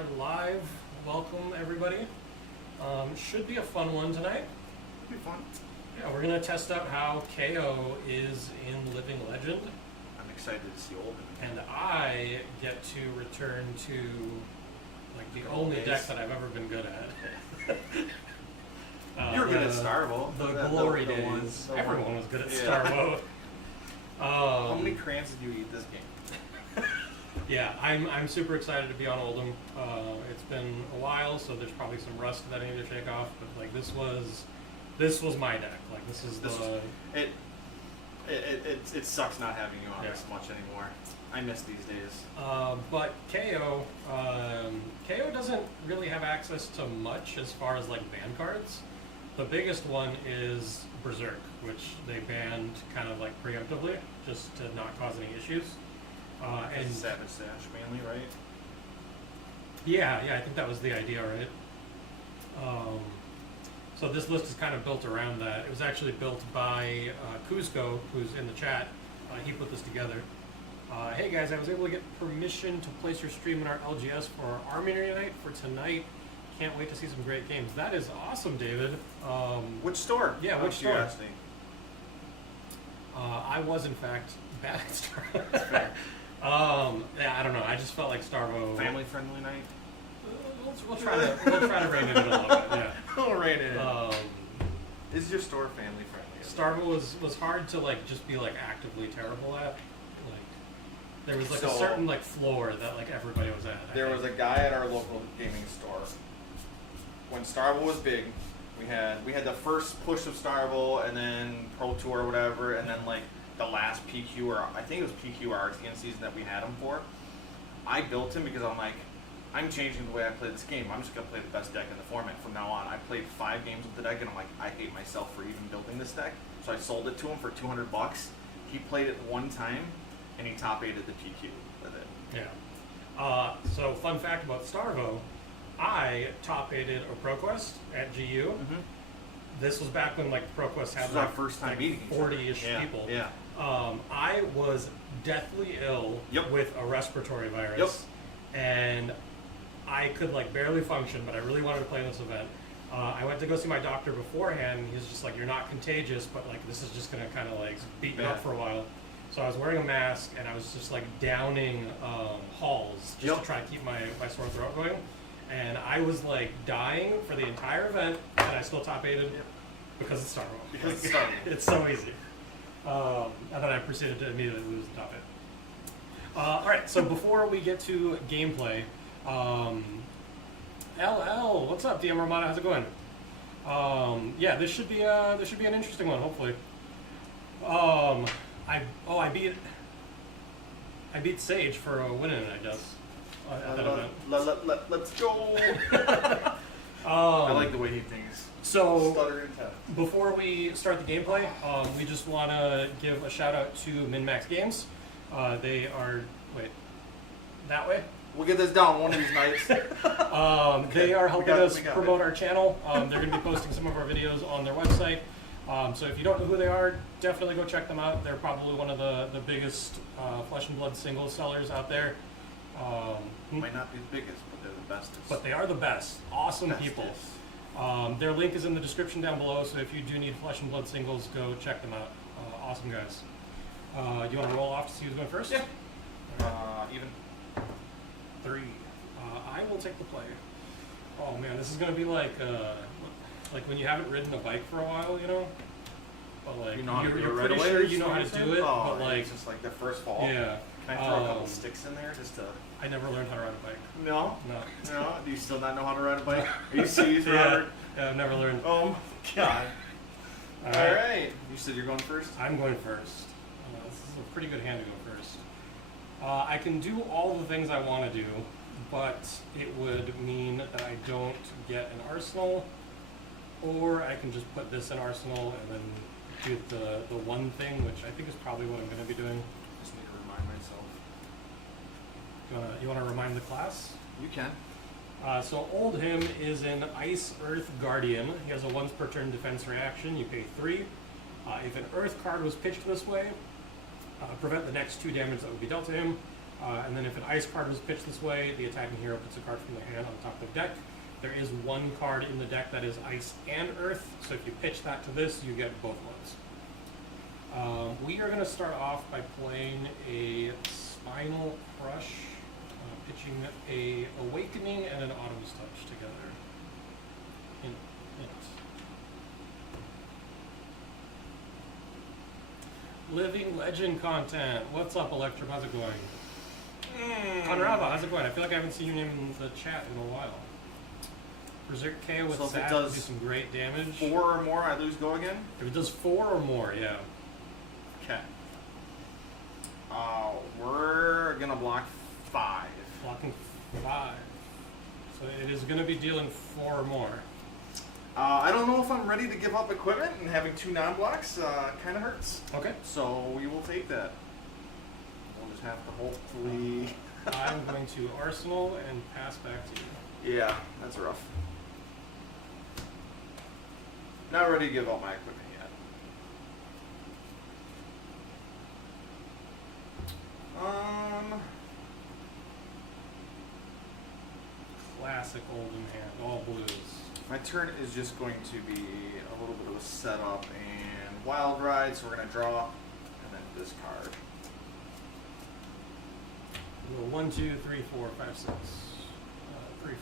are live. Welcome, everybody. Should be a fun one tonight. Be fun. Yeah, we're gonna test out how Kayo is in Living Legend, I'm excited to see Oldhim. and I get to return to like the Good old only days. deck that I've ever been good at. You were good at Starvo. The The glory the days. ones. Everyone was good at Yeah. Starvo. How many crayons did you eat this game? Yeah, I'm super excited to be on Oldhim. It's been a while, so there's probably some rust that I need to shake off. But like this was my deck. Like this is It sucks not having you on Yeah. this much anymore. I miss these days. But Kayo doesn't really have access to much as far as like ban cards. The biggest one is Berserk, which they banned kind of like preemptively, just to not cause any issues. And Savage Sash mainly, right? yeah, I think that was the idea, right? So this list is kind of built around that. It was actually built by Kuzco, who's in the chat. He put this together. Hey guys, I was able to get permission to place your stream in our LGS for our Army Night for tonight. Can't wait to see some great games. That is awesome, David. Which store? Yeah, Out which of store? curiosity. I was in fact bad at Starvo. That's fair. Yeah, I don't know. I just felt like Starvo. Family friendly night? We'll try to rein it in a little bit. Yeah. I'll rate it. Is your store family friendly? Starvo was hard to like just be like actively terrible at. Like there was like a So- certain like floor that like everybody was at. There was a guy at our local gaming store. When Starvo was big, we had the first push of Starvo, and then Pro Tour or whatever, and then like the last PQ, or I think it was PQ or RTN season that we had him for. I built him because I'm like, I'm changing the way I play this game. I'm just gonna play the best deck in the format from now on. I played 5 games with the deck, and I'm like, I hate myself for even building this deck. So I sold it to him for $200. He played it one time, and he top 8'd the PQ with it. Yeah. So fun fact about Starvo, I top 8'd a ProQuest at GU. Mm-hmm. This was back when like ProQuest had This was like, our first time like meeting each other. 40-ish Yeah, people. yeah. I was deathly ill Yep. with a respiratory virus, and I could like barely function, but I really wanted to play in this event. I went to go see my doctor beforehand, and he was just like, "You're not contagious, but like this is just gonna kind of like beat you up Bad. for a while." So I was wearing a mask, and I was just like downing halls just to try to keep my sore throat going. And I was like dying for the entire event, and I still top 8'd because it's Starvo. Because Like, it's Starvo. it's so easy. And then I proceeded to immediately lose the top 8. All right, so before we get to gameplay, LL, what's up, DM Romana? How's it going? Yeah, this should be an interesting one, hopefully. I beat Sage for a win-in, I guess. At that event. Let's go. Um, I like the way he thinks. So Stutter and tap. before we start the gameplay, we just want to give a shout out to MinMax Games. They are that way. We'll get this down one of these nights. They are helping us we got promote it. our channel. They're going to be posting some of our videos on their website. So if you don't know who they are, definitely go check them out. They're probably one of the biggest Flesh and Blood singles sellers out there. Might not be the biggest, but they're the bestest. But they are the best. Awesome people. Their link is in the description down below, so if you do need Flesh and Blood singles, go check them out. Awesome guys. You want to roll off to see who's going first? Yeah. Even. 3. I will take the play. Oh man, this is going to be like when you haven't ridden a bike for a while, you know? But like, You know how to do it you're right pretty away, sure is you know what how you're to saying? do it, Oh, but like, it's just like the first fall. yeah. Can I throw a couple sticks in there just to? I never learned how to ride a bike. No. No. No. Do you still not know how to ride a bike? Are you serious, Yeah, Robert? yeah, I've never learned. Oh my God. All All right. You said you're going first. I'm going first. This is a pretty good hand to go first. I can do all the things I want to do, but it would mean that I don't get an arsenal, or I can just put this in arsenal and then do the one thing, which I think is probably what I'm going to be doing. Just need to remind myself. You want to remind the class? You can. So Oldhim is an Ice Earth Guardian. He has a once per turn defense reaction. You pay 3. If an Earth card was pitched this way, prevent the next 2 damage that would be dealt to him. And then if an ice card was pitched this way, the attacking hero puts a card from the hand on top of the deck. There is one card in the deck that is ice and earth, so if you pitch that to this, you get both ones. We are going to start off by playing a Spinal Crush, pitching a Awakening and an Autumn's Touch together. Hint, hint. Living Legend content. What's up, Electrum? How's it going? Conrava, how's it going? I feel like I haven't seen your name in the chat in a while. Berserk Kayo with So if it Sap does do some great damage. 4 or more, I lose go again? If it does 4 or more, yeah. Okay. We're gonna block 5. Blocking 5. So it is going to be dealing 4 or more. I don't know if I'm ready to give up equipment, and having 2 non-blocks kind of hurts. Okay. So we will take that. We'll just have to hopefully... I'm going to Arsenal and pass back to you. Yeah, that's rough. Not ready to give up my equipment yet. Classic Oldhim hand, all blues. My turn is just going to be a little bit of a setup and wild ride, so we're going to draw and then discard. We'll go 1, 2, 3, 4, 5, 6. 3,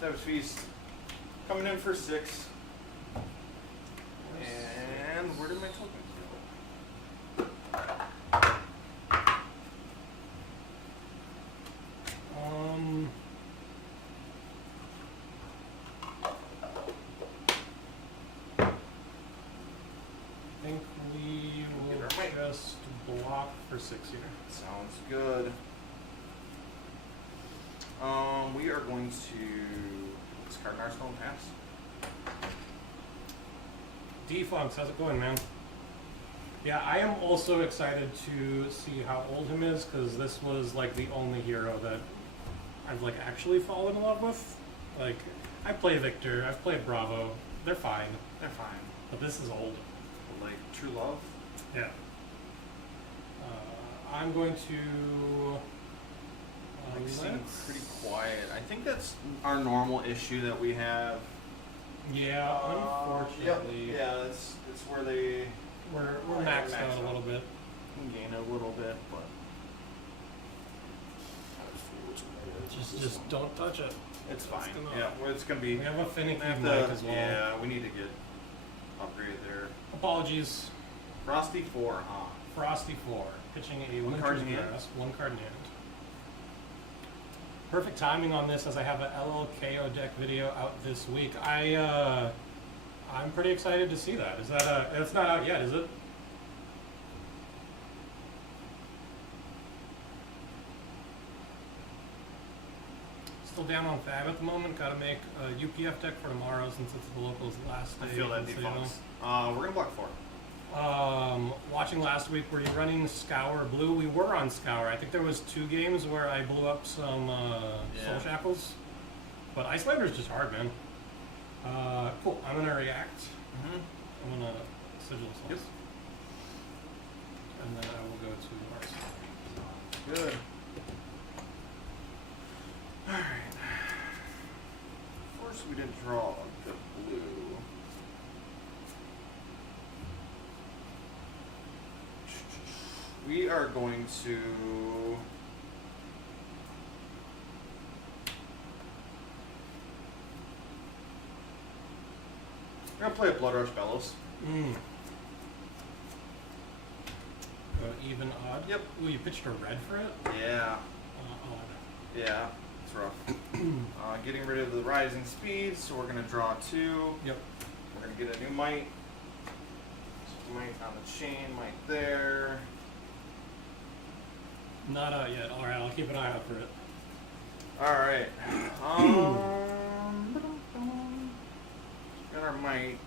4. Savage Feast coming in for 6. And where did my tokens go? I think we will just block for 6 here. Sounds good. We are going to discard an Arsenal and pass. Defunks, how's it going, man? Yeah, I am also excited to see how Oldhim is, because this was like the only hero that I've like actually fallen in love with. Like, I play Victor, I've played Bravo, they're fine. They're fine. But this is old. Like true love. Yeah. I'm going to. They seem pretty quiet. I think that's our normal issue that we have. Yeah, unfortunately. Yep. Yeah, it's where they we're maxed out a little bit. can gain a little bit, but Just don't touch it. it's fine. Yeah, well, it's gonna be. We have a finicky have mic as well. Yeah, we need to get upgraded there. Apologies. Frosty 4, huh? Frosty 4, pitching a One card in Winter's hand. Grass, 1 card in hand. Perfect timing on this, as I have a LLKO deck video out this week. I'm pretty excited to see that. Is that it's not out yet, is it? Still down on Fab at the moment. Got to make a UPF deck for tomorrow since it's the locals last day. I feel that of the defunct. sale. We're gonna block 4. Watching last week, were you running Scour Blue? We were on Scour. I think there was 2 games where I blew up some Soul Shackles. But Icelander's just hard, man. Cool. I'm gonna react. I'm gonna sigil this. Yep. And then I will go to Arsenal. Good. Alright. First we didn't draw the blue. We are going to we're gonna play a Blood Rush Bellows. Even odd. Yep. Ooh, you pitched a red for it? Yeah. Odd. Yeah. It's rough. Getting rid of the rising speed, so we're gonna draw 2. Yep. We're gonna get a new might. So might on the chain, might there. Not out yet. Alright, I'll keep an eye out for it. Alright. Got our might.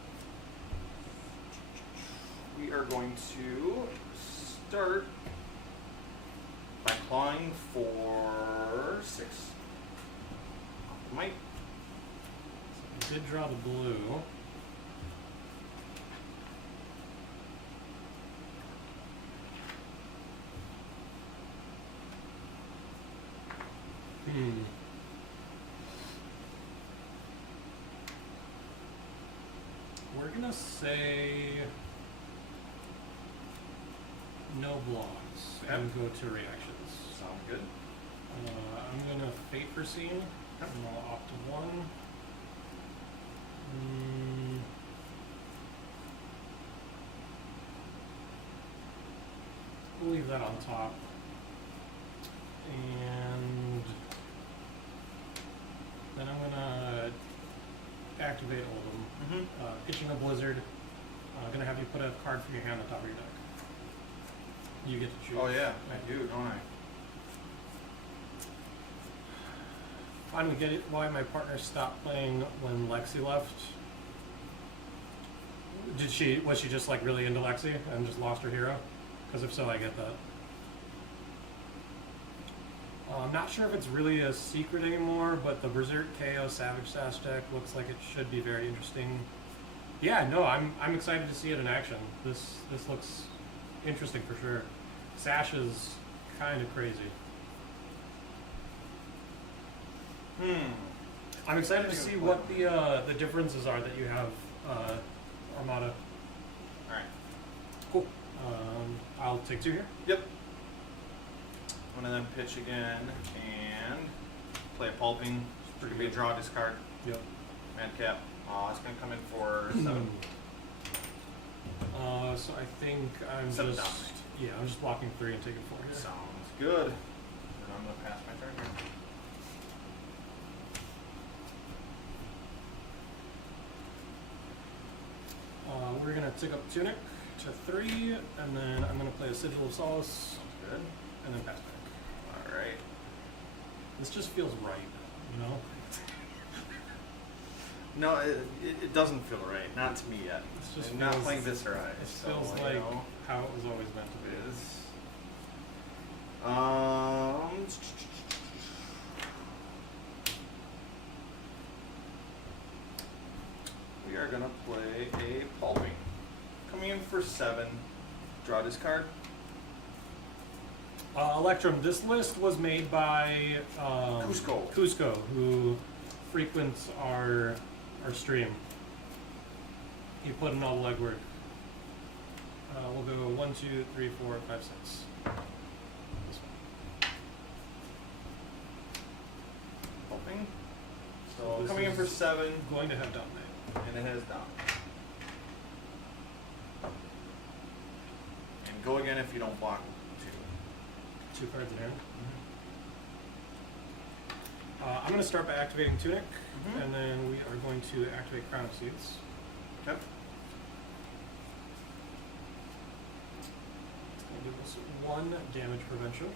We are going to start by clawing for 6. Might. So I did draw the blue. We're gonna say no blocks and go to reactions. Sounds good. I'm gonna Fate for Scene, and I'll opt to 1. We'll leave that on top. And then I'm gonna activate Oldhim. Pitching a Blizzard. Gonna have you put a card from your hand on top of your deck. You get to choose. Oh yeah, I do, don't I? Finally get it why my partner stopped playing when Lexi left. Was she just like really into Lexi and just lost her hero? Because if so, I get that. I'm not sure if it's really a secret anymore, but the Berserk Kayo Savage Sash deck looks like it should be very interesting. Yeah, no, I'm excited to see it in action. This looks interesting for sure. Sash is kind of crazy. I'm excited to see what the differences are that you have Armada. Alright. Cool. I'll take 2 here. Yep. I'm gonna then pitch again and play a pulping. It's gonna be a draw discard. Yep. Madcap. It's gonna come in for 7. So I think I'm 7 just dominate. yeah, I'm just blocking 3 and taking 4 here. Sounds good. And I'm gonna pass my turn here. We're gonna tick up Tunic to 3, and then I'm gonna play a Sigil of Solace, Sounds good. and then pass back. Alright. This just feels right, you know? No, it doesn't feel right. Not to me yet. This just I'm not feels- playing Viscera. It so, feels you like know, how it was always meant to be. it is. We are gonna play a pulping. Coming in for 7. Draw this card. Electrum, this list was made by Cusco, who frequents our stream. He put in all the legwork. We'll go 1, 2, 3, 4, 5, 6. This one. Pulping. So So this coming in for is 7, Going to have dominate. and it has down. And go again if you don't block 2. 2 cards in hand. I'm going to start by activating Tunic, and then we are going to activate Crown of Seeds. Okay. We'll give us 1 damage prevention.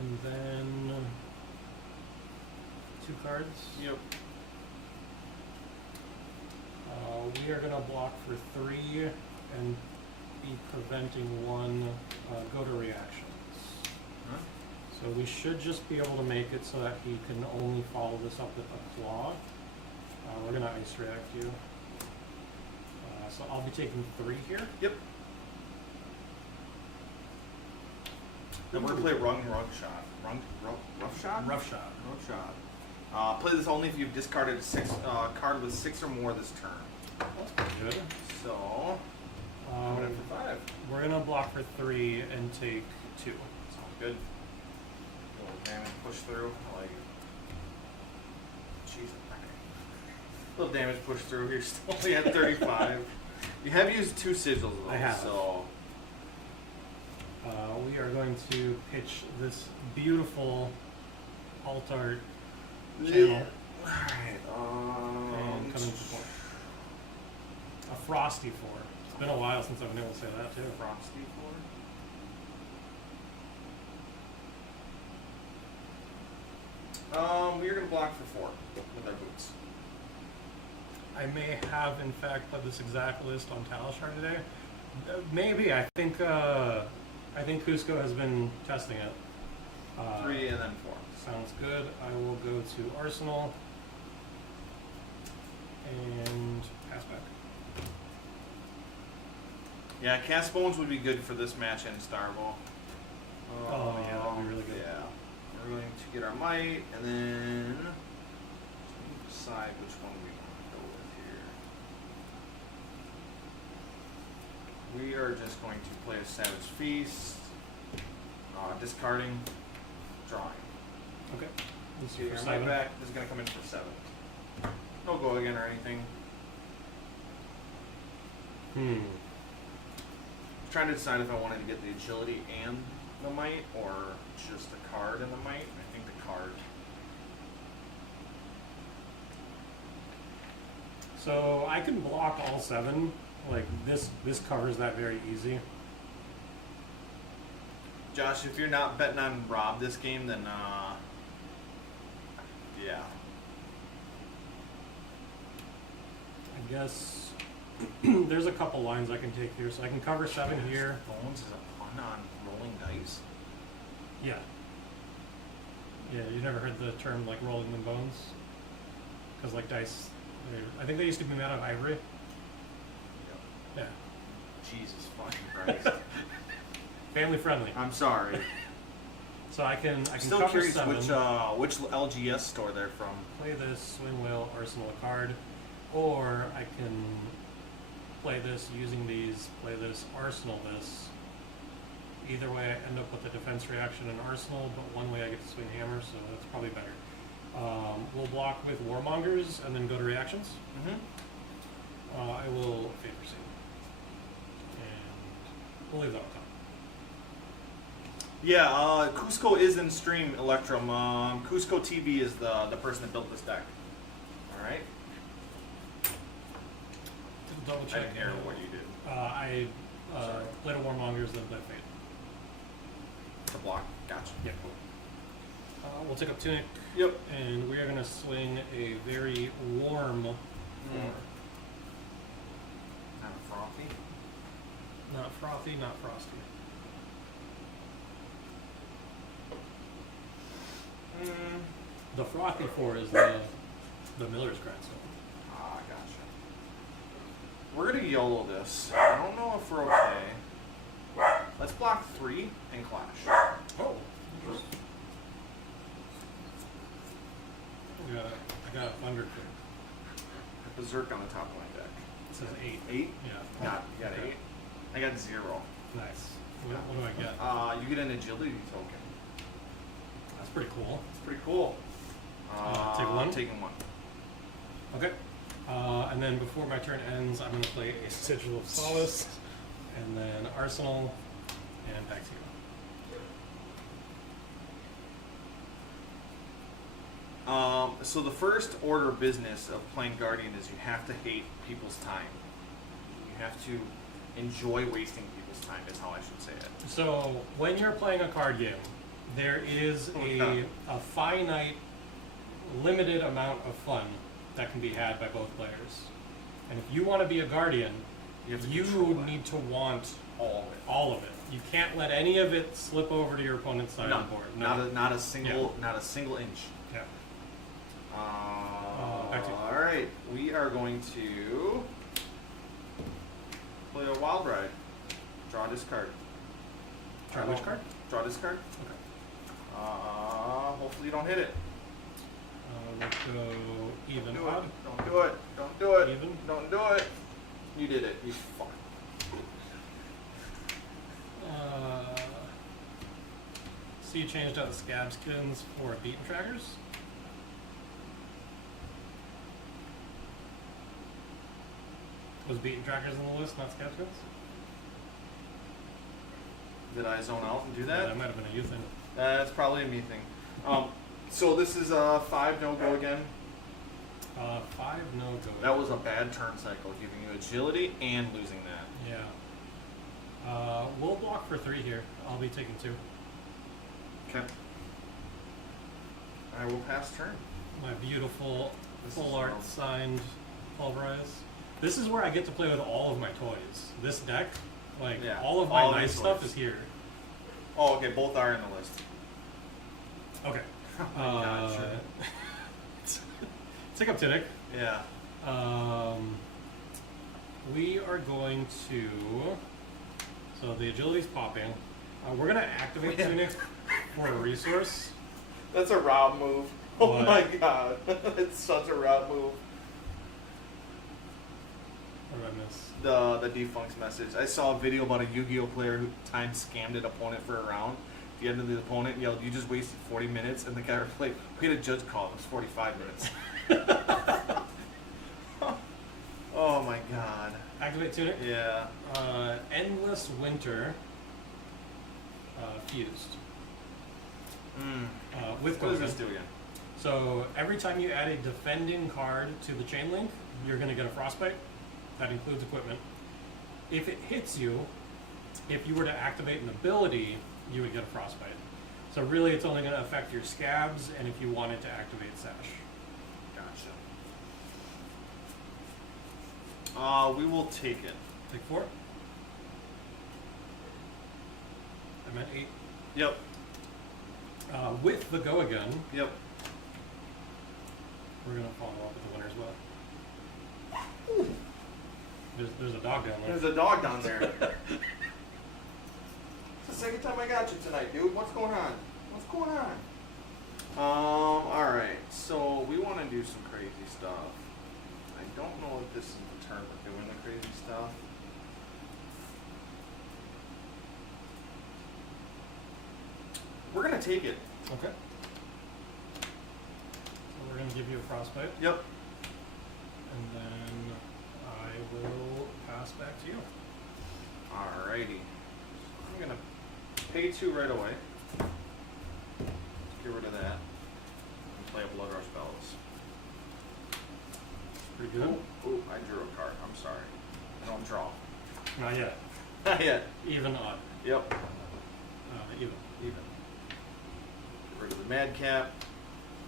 And then 2 cards. Yep. We are going to block for 3 and be preventing 1 go to reactions. So we should just be able to make it so that he can only follow this up with a claw. We're going to ice react you. So I'll be taking 3 here. Yep. Then we're gonna play Rough Shot. Rough Shot? Rough Shot. Rough Shot. Play this only if you've discarded a card with 6 or more this turn. That's pretty good. So, coming in for 5. We're going to block for 3 and take 2. Sounds good. Little damage push through. I like it. Jesus. Little damage push through. You're still only at 35. You have used 2 sigils though. I have. So, We are going to pitch this beautiful alt art channel. Alright. And coming for 4. A Frosty 4. It's been a while since I've been able to say that too. Frosty 4. We're gonna block for 4 with our boots. I may have, in fact, put this exact list on Talishar today. Maybe. I think Cusco has been testing it. 3 and then 4. Sounds good. I will go to Arsenal and pass back. Yeah, Cast Bones would be good for this match and Starvo. Oh, yeah, that would be really good. Yeah. We're going to get our might, and then decide which one we want to go with here. We are just going to play a Savage Feast, discarding, drawing. Okay. Let's Get do your for might 7. back. This is going to come in for 7. No go again or anything. Trying to decide if I wanted to get the agility and the might, or just the card and the might. I think the card. So I can block all 7. Like this covers that very easy. Josh, if you're not betting on Rob this game, then yeah. I guess there's a couple lines I can take here. So I can cover 7 here. Bones is a pun on rolling dice. Yeah. Yeah, you never heard the term like rolling the bones? Because like dice, I think they used to be made out of ivory. Yeah. Jesus fucking Christ. Family friendly. I'm sorry. So I can Still cover curious 7. which LGS store they're from. Play this, swing whale, arsenal a card, or I can play this using these, play this, arsenal this. Either way, I end up with a defense reaction and arsenal, but one way I get to swing hammer, so that's probably better. We'll block with warmongers and then go to reactions. I will favor seed, and we'll leave that on top. Yeah, Cusco is in stream, Electrum. Cusco TV is the person that built this deck. Alright? To double I check. didn't hear what you did. I played a warmongers, then played fade. The block. Gotcha. Yeah, cool. We'll take up tunic. Yep. And we are going to swing a very warm four. Kind of frothy. Not frothy, not frosty. The frothy 4 is the Miller's Grindstone. Ah, gotcha. We're gonna YOLO this. I don't know if we're okay. Let's block 3 and clash. Oh. I got a Thunder Kick. Berserk on the top of my deck. It says 8. 8? Yeah. You got Okay. 8? I got 0. Nice. What do I get? You get an agility token. That's pretty cool. It's pretty cool. Take 1? I'm taking 1. Okay. And then before my turn ends, I'm going to play a Sigil of Solace, and then Arsenal, and back to you. So the first order of business of playing Guardian is you have to hate people's time. You have to enjoy wasting people's time, is how I should say it. So when you're playing a card game, there is a finite, limited amount of fun that can be had by both players. And if you want to be a Guardian, You have to you control that. need to want All of it. all of it. You can't let any of it slip over to your opponent's side of the board. No. Not a single inch. Yeah. Back to you. All right, we are going to play a Wild Ride. Draw this card. Draw which card? Draw this card. Okay. Hopefully you don't hit it. Let's go even. Don't do it. Odd. Don't do it. Don't do it. Even? Don't do it. You did it. You fuck. So you changed out the scab skins for beaten trackers? Was beaten trackers on the list, not scab skins? Did I zone out and do Yeah, that? that might have been a you thing. That's probably a me thing. So this is 5 no go again. 5 no go. That was a bad turn cycle, giving you agility and losing that. Yeah. We'll block for 3 here. I'll be taking 2. Okay. I will pass turn. My beautiful This full is art wild. signed Pulverize. This is where I get to play with all of my toys. This deck, like Yeah, all of my all nice these stuff toys. is here. Oh, okay, both are in the list. Okay. Oh my God, sure. Take up Tunic. Yeah. We are going to So the agility's popping. We're gonna activate Yeah. Tunic for a resource. That's a Rob move. Oh What? my god. It's such a Rob move. What did I miss? The defunct message. I saw a video about a Yu-Gi-Oh player who time scammed an opponent for a round. The end of the opponent yelled, "You just wasted 40 minutes," and the guy replied, "We had a judge call. It was 45 minutes." Oh my god. Activate Tunic. Yeah. Endless Winter. Fused. With What does token. this do again? So every time you add a defending card to the chain link, you're going to get a frostbite. That includes equipment. If it hits you, if you were to activate an ability, you would get a frostbite. So really, it's only going to affect your scabs, and if you wanted to activate Sash. Gotcha. We will take it. Take 4. I meant 8. Yep. With the go again, Yep. we're going to follow up with the winner as well. There's a dog down there. There's a dog down there. It's the second time I got you tonight, dude. What's going on? What's going on? Alright. So we want to do some crazy stuff. I don't know if this is the turn for doing the crazy stuff. We're gonna take it. Okay. So we're going to give you a frostbite, Yep. and then I will pass back to you. Alrighty. I'm gonna pay 2 right away. Get rid of that. And play a Blood Rush Bellows. Pretty good. Ooh, I drew a card. I'm sorry. I don't draw. Not yet. Not yet. Even odd. Yep. Even. Even. Get rid of the Madcap.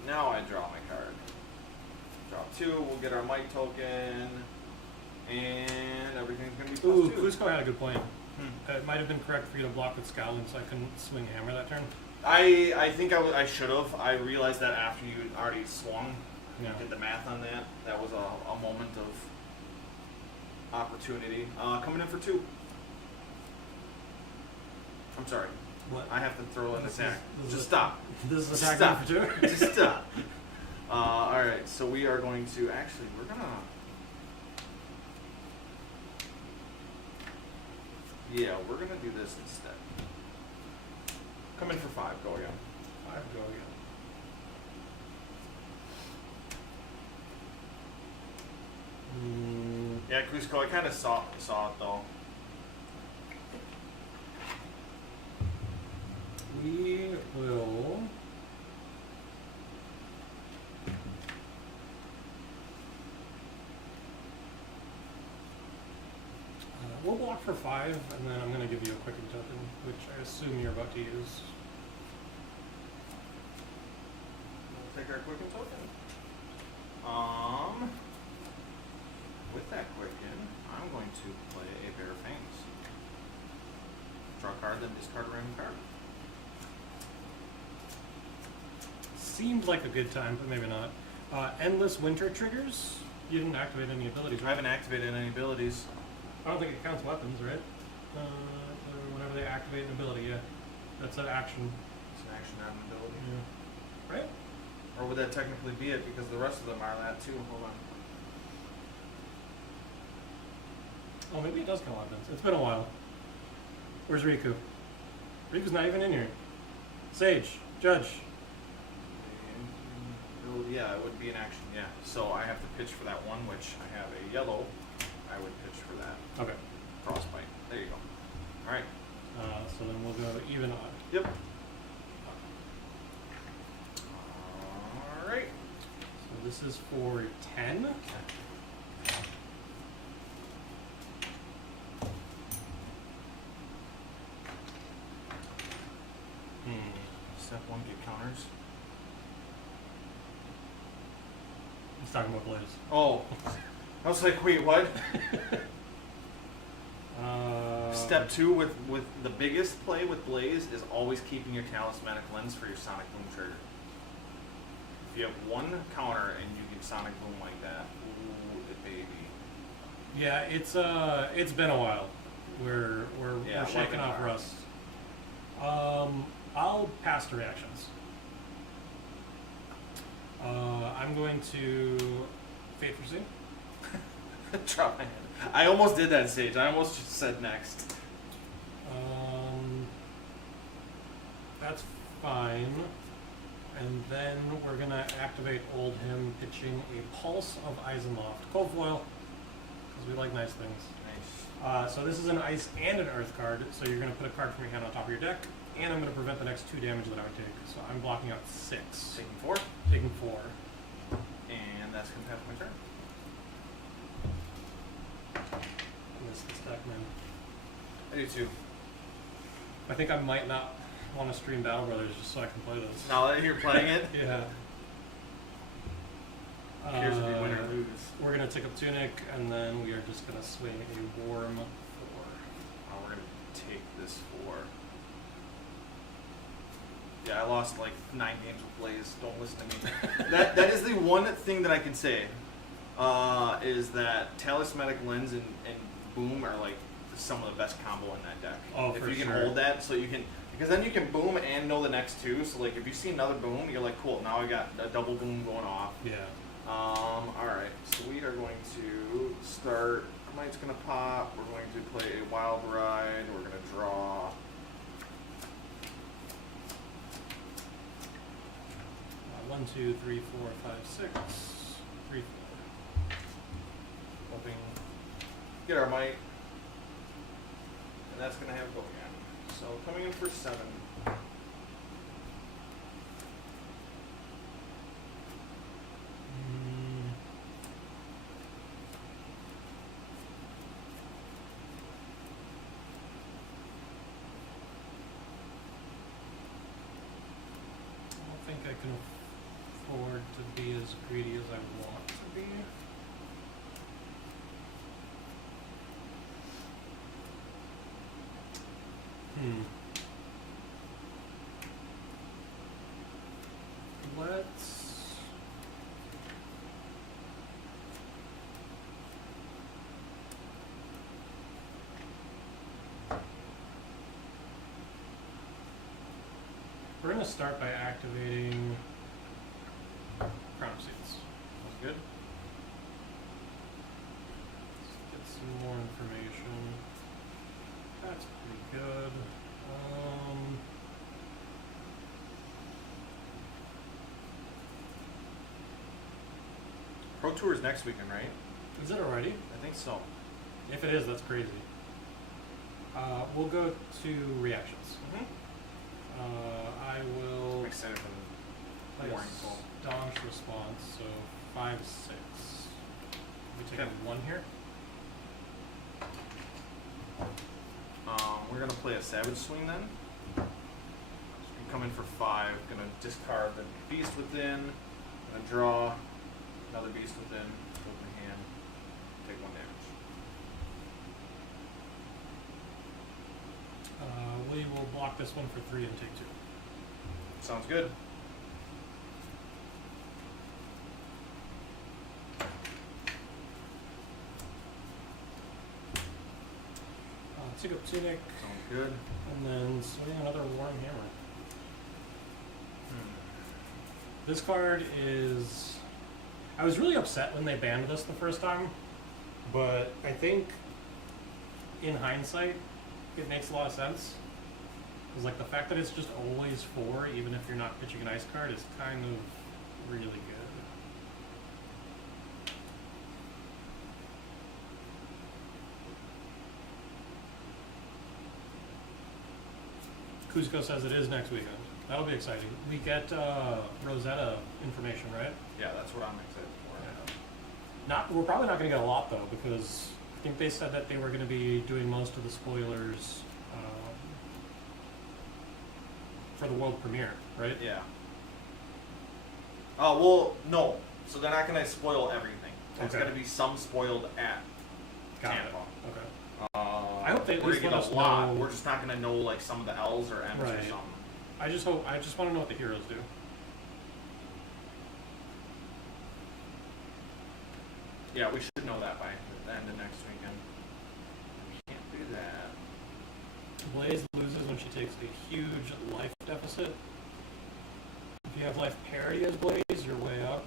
Now I draw my card. Draw 2. We'll get our Might token. And everything's going to be Ooh, +2. Kuzco had a good plan. Hmm. It might have been correct for you to block with Scowling, so I couldn't swing Hammer that turn. I think I should have. I realized that after you already swung. Yeah. Did the math on that. That was a moment of opportunity. Coming in for 2. I'm sorry. What? I have to throw an attack. this is Just a- stop. This is Stop. attacking for 2? Just stop. Alright, so we are going to actually, we're gonna. Yeah, we're gonna do this instead. Come in for 5, go again. 5 go again. Yeah, Cusco, I kind of saw it though. We will. We'll block for 5, and then I'm going to give you a quicken token, which I assume you're about to use. We'll take our quicken token. With that quicken, I'm going to play a Bear of Fangs. Draw a card, then discard a random card. Seemed like a good time, but maybe not. Endless Winter triggers. You didn't activate any abilities, I right? haven't activated any abilities. I don't think it counts weapons, right? Whenever they activate an ability, yeah. That's an action. It's an action, not an ability. Yeah. Right? Or would that technically be it? Because the rest of them are that too. Hold on. Oh, maybe it does count weapons. It's been a while. Where's Riku? Riku's not even in here. Sage, Judge. Yeah, it would be an action, yeah. So I have to pitch for that one, which I have a yellow. I would pitch for that. Okay. Frostbite. There you go. Alright. So then we'll go even odd. Yep. Alright. So this is for 10. Step 1, get counters. He's talking about Blaze. Oh. I was like, wait, what? Step 2 with the biggest play with Blaze is always keeping your Talismanic Lens for your Sonic Boom trigger. If you have one counter and you get Sonic Boom like that, ooh, the baby. Yeah, it's been a while. We're Yeah, shaking off weapon rust. I'll pass to reactions. I'm going to Fate Foresee. Drop my hand. I almost did that, Sage. I almost just said next. That's fine. And then we're gonna activate Oldhim, pitching a Pulse of Eisenloft. Cold foil, because we like nice things. Nice. So this is an ice and an earth card, so you're gonna put a card from your hand on top of your deck, and I'm gonna prevent the next 2 damage that I would take. So I'm blocking out 6. Taking 4. Taking 4. And that's gonna pass my turn. I miss this deck, man. I do too. I think I might not want to stream Battle Brothers just so I can play this. Now that you're playing it, Yeah. here's if you win or lose. We're gonna take up Tunic, and then we are just gonna swing a Warm 4. Oh, we're gonna take this 4. Yeah, I lost like 9 games with Blaze. Don't listen to me. that is the one thing that I can say. Is that Talismanic Lens and Boom are like some of the best combo in that deck. Oh, if for you can sure. hold that, so you can, because then you can boom and know the next 2. So like if you see another boom, you're like, cool. Now I got a double boom going off. Yeah. All right. So we are going to start. Might's gonna pop. We're going to play a Wild Ride. We're gonna draw. One, 2, 3, 4, 5, 6. 3, 4. Hoping. Get our might. And that's going to have go again. So coming in for 7. I don't think I can afford to be as greedy as I want to be. Let's... We're going to start by activating Crown of Seeds. Sounds good. Let's get some more information. That's pretty good. Pro Tour is next weekend, right? Is it already? I think so. If it is, that's crazy. We'll go to reactions. I will I'm excited for play the a warning call. staunch response, so 5, 6. We take Okay. a 1 here. We're gonna play a Savage Swing then. So we come in for 5. Gonna discard the Beast Within. Gonna draw another Beast Within. Open hand. Take 1 damage. We will block this one for 3 and take 2. Sounds good. Take up Tunic, Sounds good. and then swing another Warring Hammer. This card is... I was really upset when they banned this the first time, but I think in hindsight, it makes a lot of sense. Because like the fact that it's just always 4, even if you're not pitching an ice card, is kind of really good. Kuzco says it is next weekend. That'll be exciting. We get Rosetta information, right? Yeah, that's what I'm excited for. We're probably not going to get a lot though, because I think they said that they were going to be doing most of the spoilers for the world premiere, right? Yeah. Oh, well, no. So they're not going to spoil everything. There's Okay. going to be some spoiled at Got it. Tampa. Okay. I hope they at we're least gonna let get us a lot. know- We're just not going to know like some of the L's or M's or Right. something. I just want to know what the heroes do. Yeah, we should know that by the end of next weekend. We can't do at that. Blaze loses when she takes a huge life deficit. If you have life parity as Blaze, you're way up.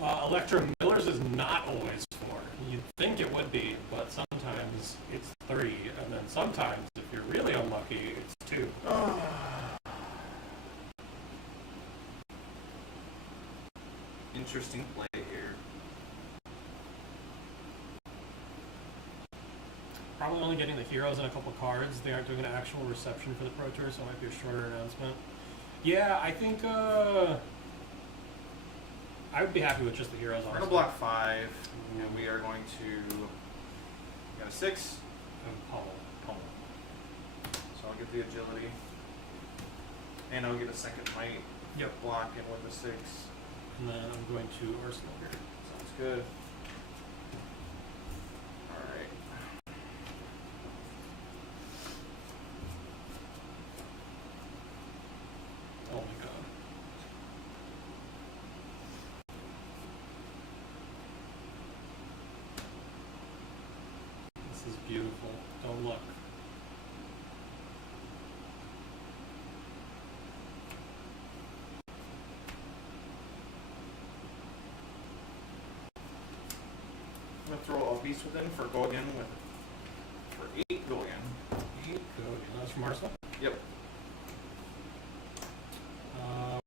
Electro Miller's is not always 4. You'd think it would be, but sometimes it's 3, and then sometimes, if you're really unlucky, it's 2. Interesting play here. Probably only getting the heroes and a couple cards. They aren't doing an actual reception for the Pro Tour, so it might be a shorter announcement. Yeah, I think I would be happy with just the heroes. We're going to block 5, and we are going to get a 6. And pummel. So I'll get the agility. And I'll get a second might. Yep. Block in with a 6. And then I'm going to Arsenal here. Sounds good. Alright. Oh my god. This is beautiful. Don't look. I'm going to throw a Beast Within for go again with. For 8 go again. 8 go again. That's from Arsenal? Yep.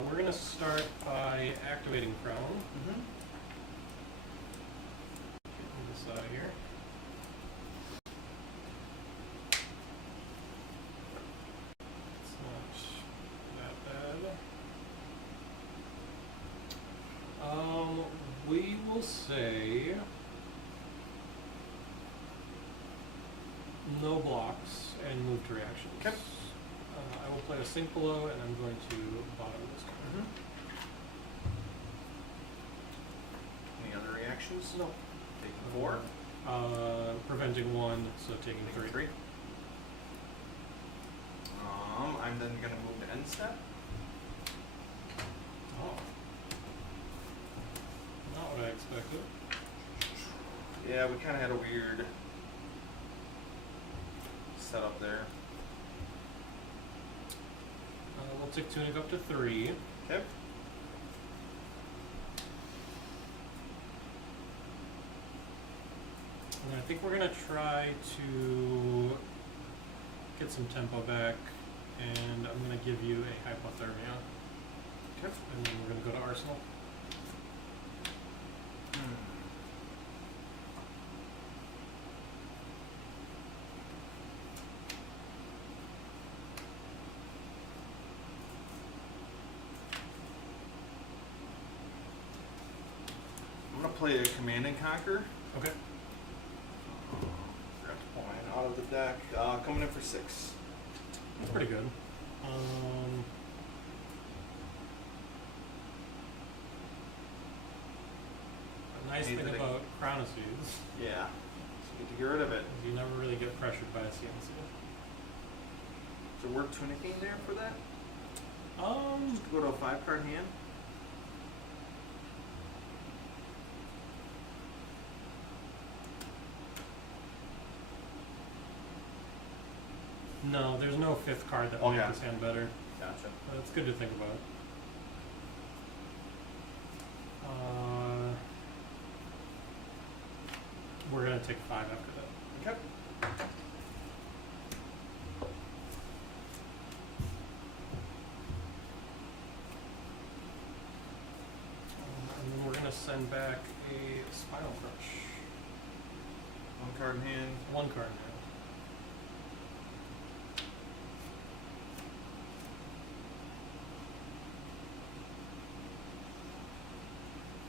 We're going to start by activating Crown. Getting this out of here. It's not that bad. We will say no blocks and move to reactions. Okay. I will play a sink below, and I'm going to bottom this card. Any other reactions? No. Taking 4. Preventing 1, so taking 3. 3. I'm then going to move to end step. Oh. Not what I expected. Yeah, we kind of had a weird setup there. We'll take Tunic up to 3. Okay. And I think we're going to try to get some tempo back, and I'm going to give you a hypothermia. Okay. And then we're going to go to Arsenal. I'm going to play a Command and Conquer. Okay. Forgot to pull mine out of the deck. Coming in for 6. That's pretty good. A nice thing about Crown of Seeds Yeah. So get to get rid of it. is you never really get pressured by a CNC. So we're tunicking there for that? Um, Just go to a 5-card hand? no, there's no 5th card that will make Okay. this hand better. Gotcha. But it's good to think about. We're gonna take 5 after that. Okay. And then we're gonna send back a Spinal Crush. 1 card in hand. 1 card now.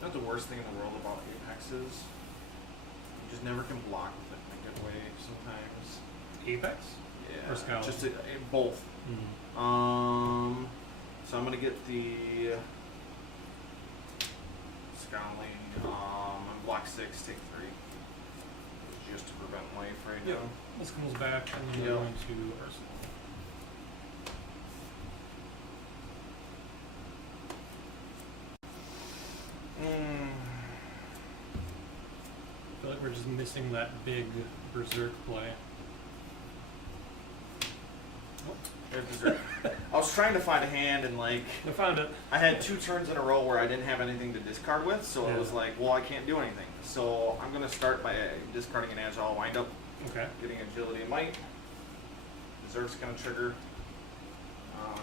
Not the worst thing in the world about Apex is you just never can block with it in a good way sometimes. Apex? Yeah. Or Scowling? Just both. So I'm gonna get the Scowling. On block 6, take 3. Just to prevent life right Yep. now. This comes back, and then we're going to Arsenal. Mm. I feel like We're just missing that big berserk play. Oh. There's dessert. I was trying to find a hand and like I found it. I had 2 turns in a row where I didn't have anything to discard with, so Yeah. it was like, well, I can't do anything. So I'm gonna start by discarding an agile windup, Okay. getting agility and might. Berserk's gonna trigger.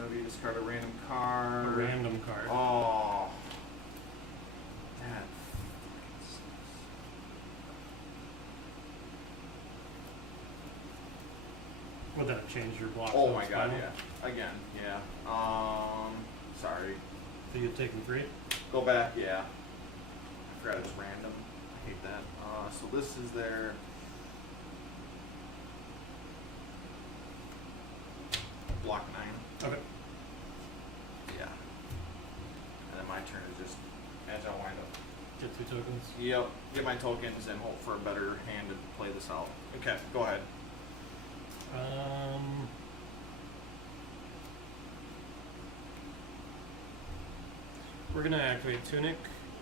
Maybe discard a random A card. random card. Oh. That. Would that change your block? Oh zones my god, final? yeah. Again, yeah. Sorry. So you've taken 3? Go back, yeah. I forgot it's random. I hate that. So this is their block 9. Okay. Yeah. And then my turn is just agile windup. Get 2 tokens. Yep. Get my tokens and hope for a better hand to play this out. Okay, go ahead. We're gonna activate Tunic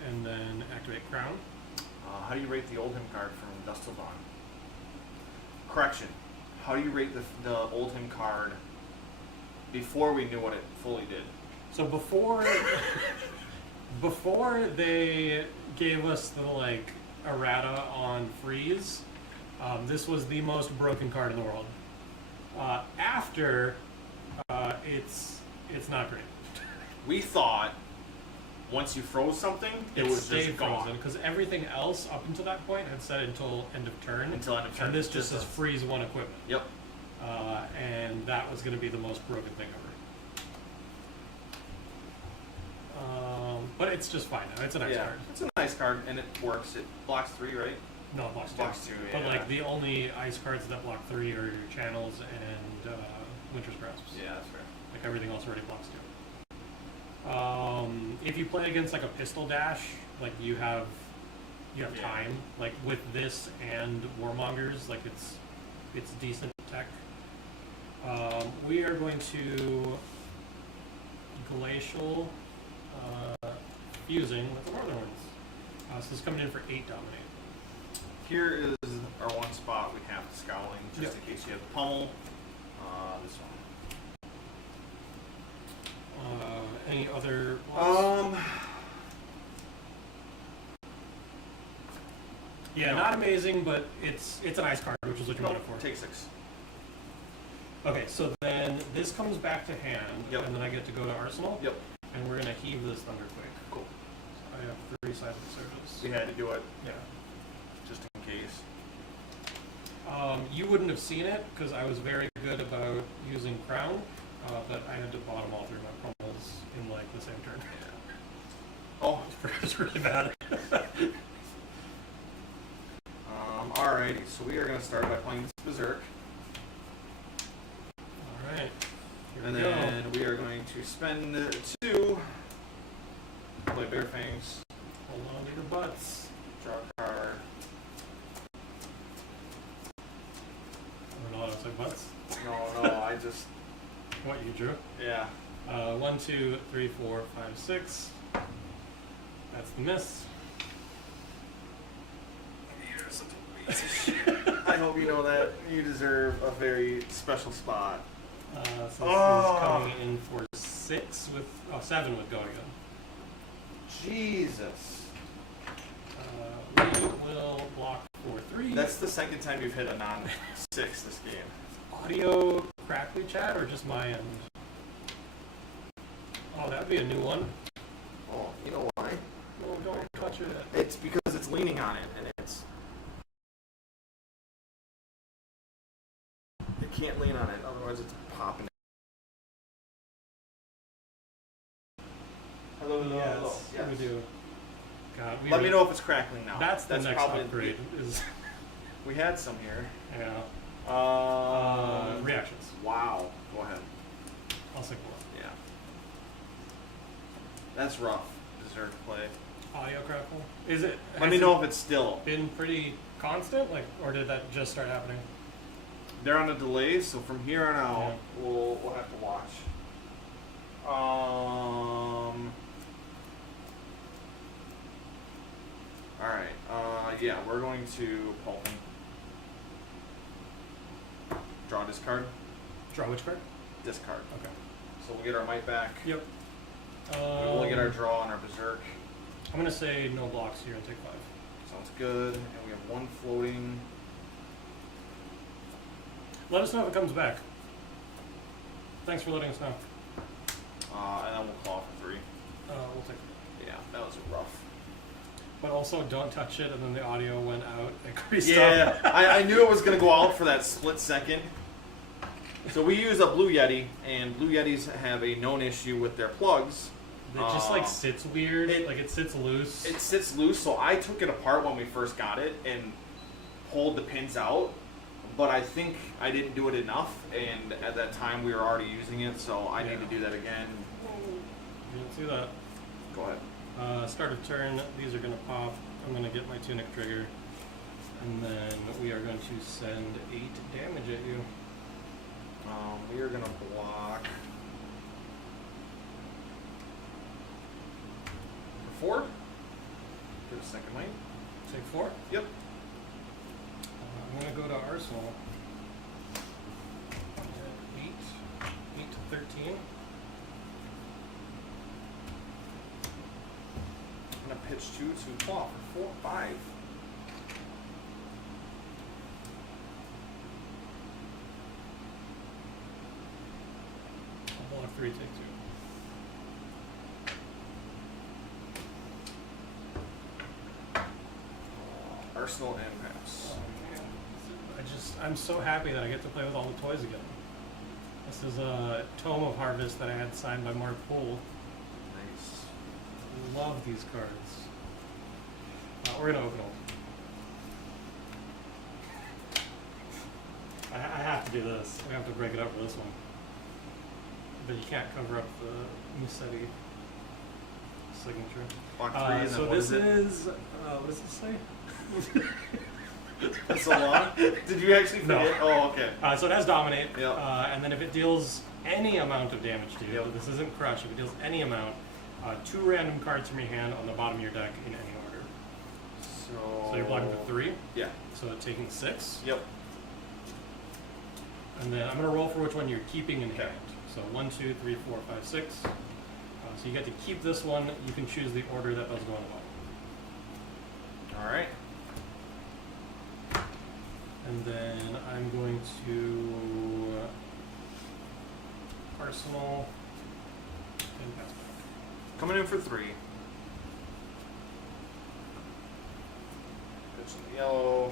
and then activate Crown. How do you rate the Oldhim card from Dust Till Dawn? Correction. How do you rate the Oldhim card before we knew what it fully did? So before before they gave us the like errata on freeze, this was the most broken card in the world. After, it's not great. We thought once you froze something, it was stayed just gone. frozen because everything else up until that point had said until end of turn. Until end of turn. And this just says freeze 1 equipment. Yep. And that was going to be the most broken thing ever. But it's just fine now. It's a nice card. It's a nice card, and it works. It blocks 3, right? No, it blocks 2. Blocks 2, But yeah. like the only ice cards that block 3 are your channels and Winter's Grasps. Yeah, that's fair. Like everything else already blocks 2. If you play against like a pistol dash, like you have Yeah. time. Like with this and Warmongers, like it's decent tech. We are going to Glacial fusing with the Northern Ones. So this is coming in for 8 dominate. Here is our one spot we have Scowling, just in case you have Pummel. This one. Any other? Yeah, not amazing, but it's a nice card, which is what you wanted for. Take 6. Okay, so then this comes back to hand, Yep. and then I get to go to Arsenal. Yep. And we're gonna heave this Thunderquake. Cool. So I have 3 Seismic Surges. We had to do it Yeah. just in case. You wouldn't have seen it because I was very good about using Crown, but I had to bottom all 3 of my promos in like the same turn. Oh. It's really bad. Alrighty, so we are going to start by playing this Berserk. Alright. And then we are going to spend 2, play Bear Fangs, Hold on to your butts. draw a card. Or not, I said butts. No, I just, What you drew? yeah. 1, 2, 3, 4, 5, 6. That's the miss. You're such a piece of shit. I hope you know that you deserve a very special spot. So this is coming in for 6 with 7 with Go Again. Jesus. We will block for 3. That's the second time you've hit a non-6 this game. Audio crackly chat or just my end? Oh, that'd be a new one. Oh, you know why? No, don't touch it. It's because it's leaning on it, and it's... It can't lean on it, otherwise it's popping. Hello, hello, hello. Yes, we do. God, Let me know if it's crackling now. That's the next probably upgrade. Is We had some here. yeah. Reactions. Wow. Go ahead. I'll say one. Yeah. That's rough. Dessert play. Audio crackle. Is it? Let me know if it's still. Been pretty constant, like, or did that just start happening? They're on a delay, so from here on out, Yeah. we'll have to watch. All right. Yeah, we're going to pulp him. Draw this card. Draw which card? This card. Okay. So we'll get our might back. Yep. We'll get our draw and our berserk. I'm gonna say no blocks here and take 5. Sounds good. And we have 1 floating. Let us know if it comes back. Thanks for letting us know. And then we'll claw for 3. We'll take it. Yeah, that was rough. But also don't touch it, and then the audio went out and creased Yeah, up. I knew it was going to go out for that split second. So we use a Blue Yeti, and Blue Yetis have a known issue with their plugs. It just like sits weird, like it sits loose. It sits loose, so I took it apart when we first got it and pulled the pins out. But I think I didn't do it enough, and at that time we were already using it, so I need to do that again. You didn't see that. Go ahead. Start of turn, these are going to pop. I'm going to get my tunic trigger. And then we are going to send 8 damage at you. We are going to block for 4. Get a second lane. Take 4? Yep. I'm going to go to Arsenal. 8 to 13. I'm going to pitch 2 to claw for 4, 5. I'll block 3, take 2. Arsenal and Maps. Oh, man. I'm so happy that I get to play with all the toys again. This is a Tome of Harvest that I had signed by Mark Poole. Nice. Love these cards. We're gonna open them. I have to do this. We have to break it up for this one. But you can't cover up the Musetti signature. Block 3 and then so what this is it? is what does this say? That's so long? Did you actually No. forget? Oh, okay. So it has Dominate, Yep. and then if it deals any amount of damage to you, Yep. this isn't Crush, if it deals any amount, 2 random cards from your hand on the bottom of your deck in any order. So you're blocking for 3, Yeah. so taking 6. Yep. And then I'm going to roll for which one you're keeping in Okay. hand. So 1, 2, 3, 4, 5, 6. So you get to keep this one. You can choose the order that those go on the bottom. All right. And then I'm going to Arsenal and pass back. Coming in for 3. Put some yellow.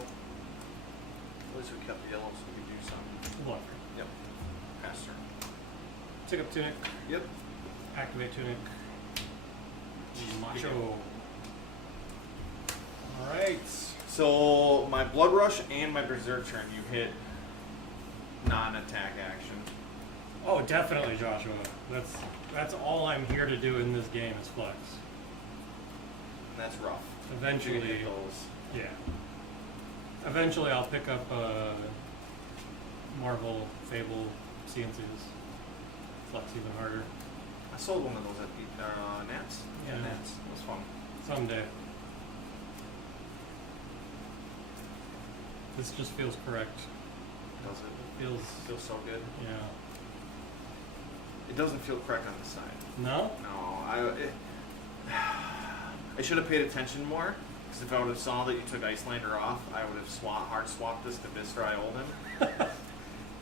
At least we kept the yellow so we could do some. Block. Yep. Pass turn. Take up Tunic. Yep. Activate Tunic. Macho. Alright. So my Blood Rush and my Berserk turn, you hit non-attack action. Oh, definitely, Joshua. That's all I'm here to do in this game is flex. And that's rough. You Eventually, can hit those. yeah. Eventually, I'll pick up Marvel, Fable, CNCs. Flex even harder. I sold one of those at Nats. Yeah. Nats. It was fun. Someday. This just feels correct. Does it? Feels, Feels so good. yeah. It doesn't feel correct on the side. No? No, I should have paid attention more. Because if I would have saw that you took Icelander off, I would have hard swapped this to Vistra Oldhim.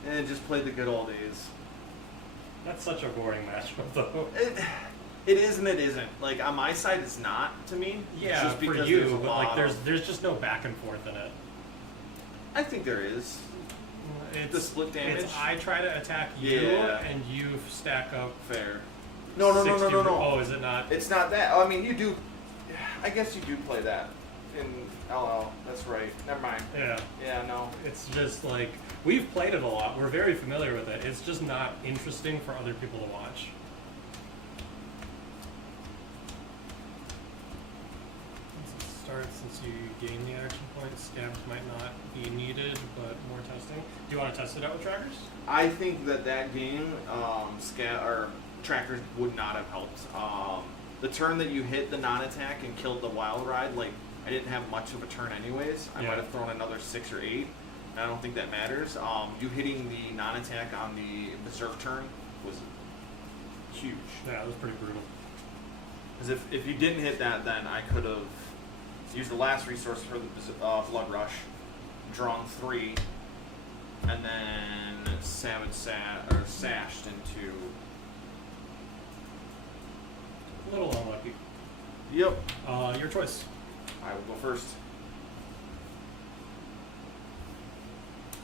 And just played the good old days. That's such a boring matchup, though. It is and it isn't. Like on my side, it's not to me. Yeah, just for because you, there's a but lot like of- there's just no back and forth in it. I think there is. It's The split damage? It's I try to attack you, Yeah. and you stack up. Fair. No. 60 Oh, is it not? It's not that. Oh, I mean, you do. I guess you do play that in LL. That's right. Never mind. Yeah. Yeah, no. It's just like we've played it a lot. We're very familiar with it. It's just not interesting for other people to watch. Since you gain the action point, scabs might not be needed, but more testing. Do you want to test it out with trackers? I think that game, trackers would not have helped. The turn that you hit the non-attack and killed the wild ride, like I didn't have much of a turn anyways. I Yeah. might have thrown another 6 or 8. And I don't think that matters. You hitting the non-attack on the Berserk turn was huge. Yeah, it was pretty brutal. Because if you didn't hit that, then I could have used the last resource for the Blood Rush, drawn 3, and then sashed into. A little unlucky. Yep. Your choice. I will go first.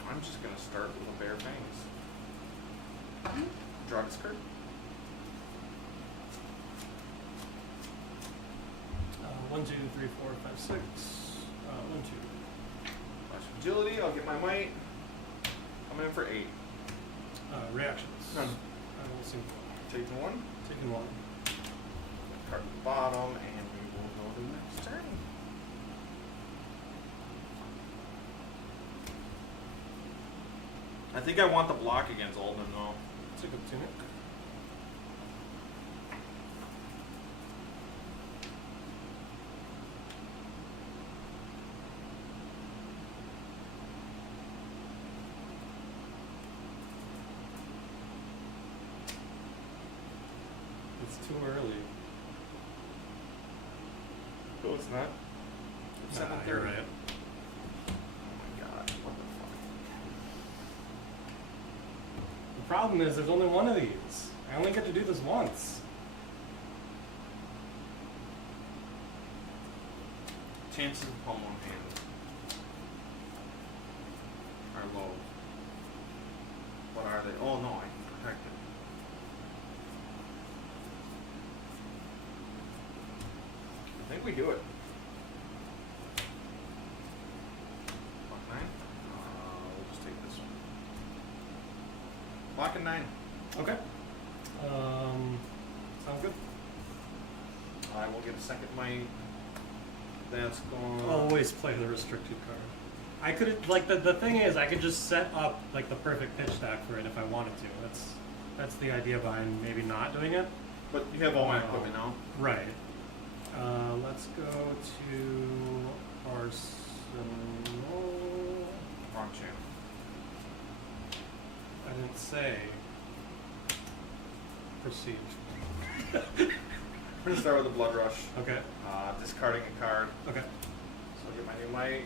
I'm just gonna start with a Bare Fangs. Draw this card. 1, 2, 3, 4, 5, 6. 1, 2. Flash agility. I'll get my might. I'm in for 8. Reactions. None. I will sing Taking 1. Taking 1. Card at the bottom, and we will go to the next turn. I think I want the block against Oldhim though. It's a good tunic. It's too early. No, it's not. It's Nah, 7:30. you're right. Oh my god, what the fuck? The problem is there's only one of these. I only get to do this once. Chances of palm one hand are low. What are they? Oh no, I can protect it. I think we do it. Block 9. We'll just take this one. Block and 9. Okay. Sounds good. I will get a second might. That's going. Always play the restricted card. I could like the thing is I could just set up like the perfect pitch stack for it if I wanted to. That's the idea behind maybe not doing it. But you have all my equipment now. Right. Let's go to Arsenal. Wrong channel. I didn't say. Proceed. We're gonna start with the Blood Rush. Okay. Discarding a card. Okay. So I'll get my new might.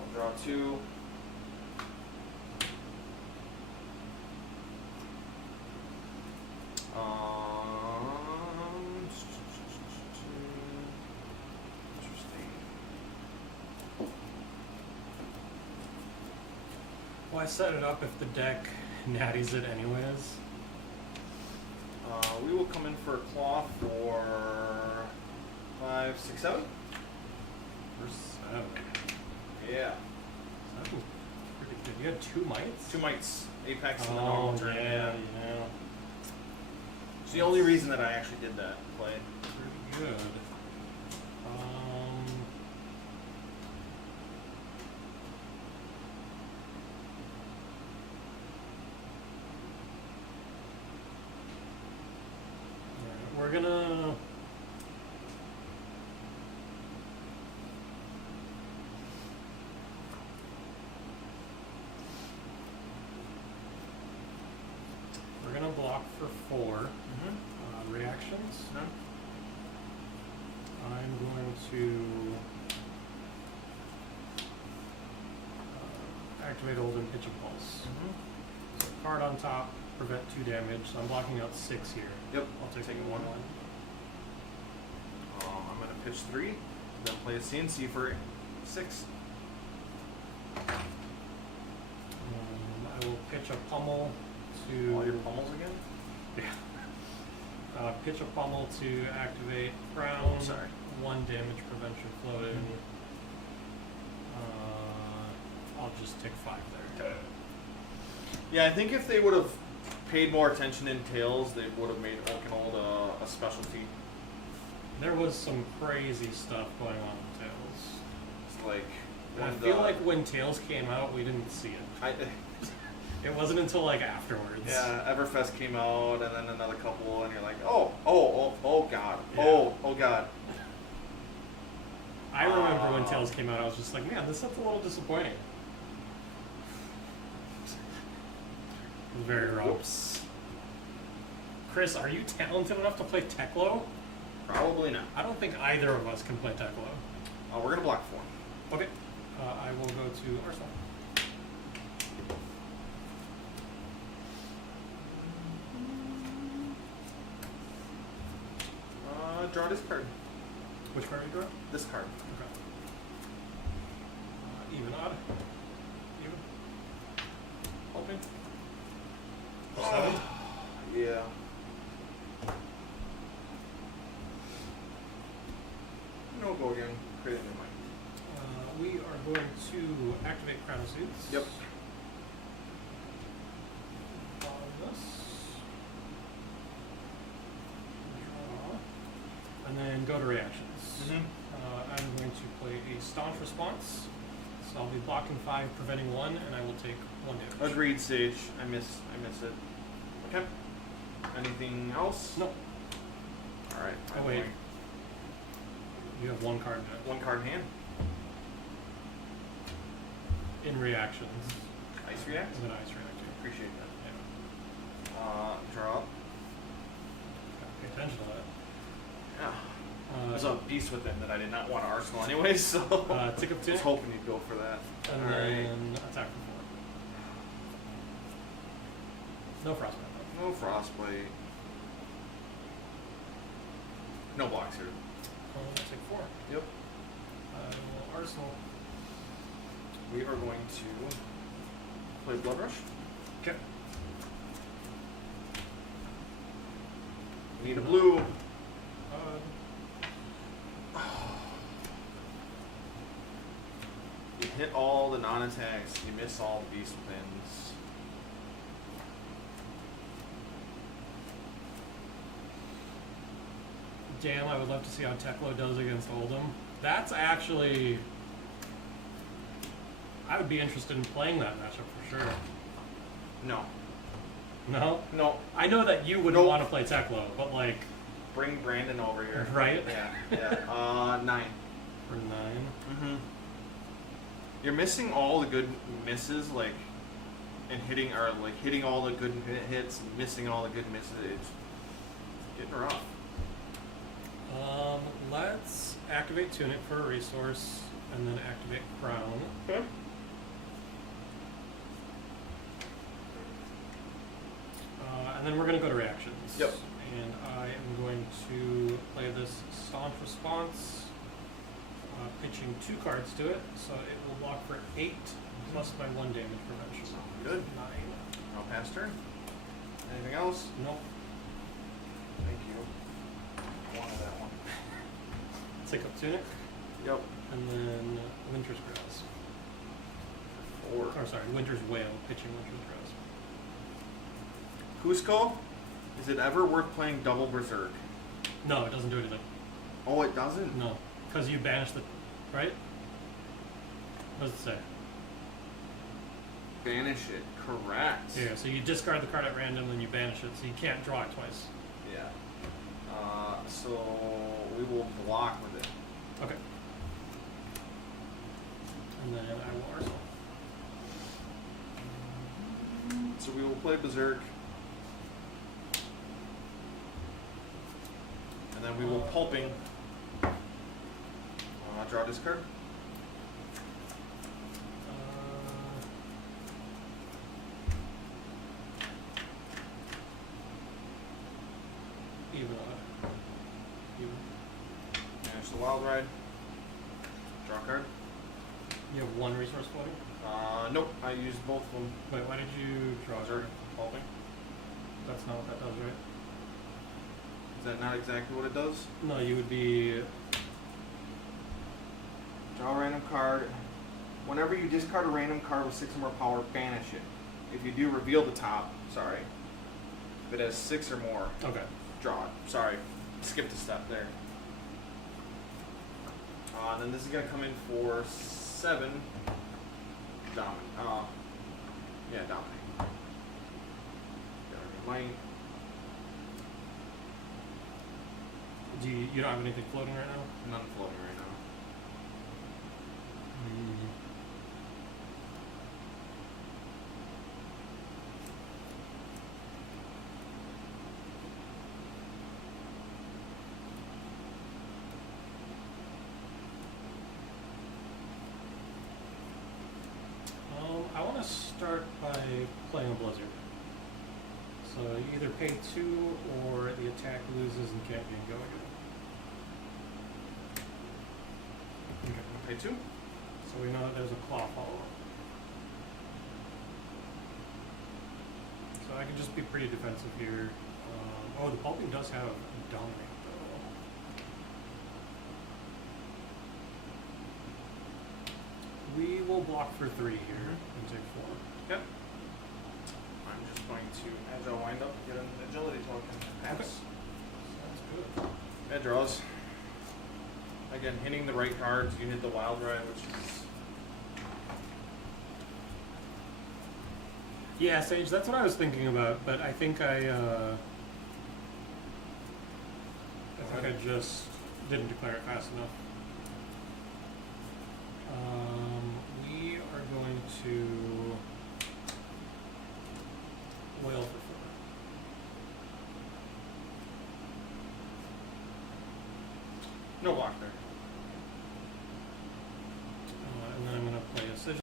I'll draw 2. Interesting. Well, I set it up if the deck natties it anyways. We will come in for a claw for 5, 6, 7. For 7. Yeah. 7. Pretty good. You had 2 mites? 2 mites. Apex in the normal turn. yeah. It's the only reason that I actually did that play. Pretty good. We're gonna block for 4 reactions. No? I'm going to activate Oldhim Pitch and Pulse. So card on top, prevent 2 damage. So I'm blocking out 6 here. Yep. I'll take Taking 1. one. I'm gonna pitch 3, then play a CNC for 6. I will pitch a pummel to. All your pummels again? Yeah. Pitch a pummel to activate Crown. Oh, sorry. 1 damage prevention floating. I'll just take 5 there. Yeah, I think if they would have paid more attention in Tails, they would have made Orkanold a specialty. There was some crazy stuff going on in Tails. It's like I when feel like when Tails came out, we didn't see it. It wasn't until like afterwards. Yeah, Everfest came out, and then another couple, and you're like, oh god, Yeah. oh god. details came out, I was just like, man, this set's a little disappointing. Very rough. Whoops. Chris, are you talented enough to play Teklo? Probably not. I don't think either of us can play Teklo. We're gonna block 4. Okay. I will go to Arsenal. Draw this card. Which card are you drawing? This card. Okay. Even odd. Even. Hoping. 7. Yeah. No, go again. Create a new mind. We are going to activate Crown of Suits. Yep. On this. Draw. And then go to reactions. I'm going to play a staunch response. So I'll be blocking 5, preventing 1, and I will take 1 damage. Agreed, Sage. I miss it. Okay. Anything else? No. All right. Oh wait. You have 1 card to 1 card in hand. in reactions. Ice react. And then ice reactor. Appreciate that. Yeah. Draw. Pay attention to that. Yeah. There's a beast with him that I did not want to arsenal anyway, so Tick up I 2. was hoping you'd go for that. And then attack for 4. No frostbite though. No frostbite. No blocks here. I'll take 4. Yep. Arsenal. We are going to play Blood Rush. Okay. We need a blue. You hit all the non-attacks. You miss all the beast wins. Damn, I would love to see how Teklo does against Oldhim. That's actually... I would be interested in playing that matchup for sure. No. No? No. I know that you wouldn't Nope. want to play Teklo, but like... Bring Brandon over here. Right? Yeah. 9. For 9. Mm-hmm. You're missing all the good misses, like, and hitting all the good hits, and missing all the good misses. It's getting rough. Let's activate Tunic for a resource, and then activate Crown. Okay. And then we're going to go to reactions. Yep. And I am going to play this Staunch Response, pitching 2 cards to it, so it will block for 8, plus my 1 damage prevention. Good. 9. I'll pass turn. Anything else? Nope. Thank you. Wanted that one. Take up Tunic, Yep. and then Winter's Grasp. 4. Or sorry, Winter's Wail, pitching Winter's Grasp. Cusco, is it ever worth playing double Berserk? No, it doesn't do anything. Oh, it doesn't? No, because you banish the... Right? What does it say? Banish it. Correct. Yeah, so you discard the card at random, then you banish it, so you can't draw it twice. Yeah. So we will block with it. Okay. And then I will Arsenal. So we will play Berserk. And then we will pulping. Draw this card. Even odd. Even. Manage the Wild Ride. Draw a card. You have 1 resource floating? Nope. I used both of them. Wait, why did you draw Berserk. Berserk? Pulping. That's not what that does, right? Is that not exactly what it does? No, you would be... Draw a random card. Whenever you discard a random card with 6 or more power, banish it. If you do, reveal the top. Sorry. If it has 6 or more, Okay. draw it. Sorry. Skipped a step there. Then this is going to come in for 7. Dominate. Yeah, dominate. Might. Do you don't have anything floating right now? None floating right now. gonna start by playing a Blizzard. So you either pay 2 or the attack loses and can't get go again. Okay. Pay 2. So we know that there's a claw follow-up. So I can just be pretty defensive here. Oh, the pulping does have dominate though. We will block for 3 here and take 4. Yep. I'm just going to agile wind up and get an agility token. Okay. Sounds good. Bad draws. Again, hitting the right cards, you hit the wild ride, which is... Yeah, Sage, that's what I was thinking about, but I think I just didn't declare it fast enough. We are going to whale for 4. No block there. And then I'm going to play a sigil.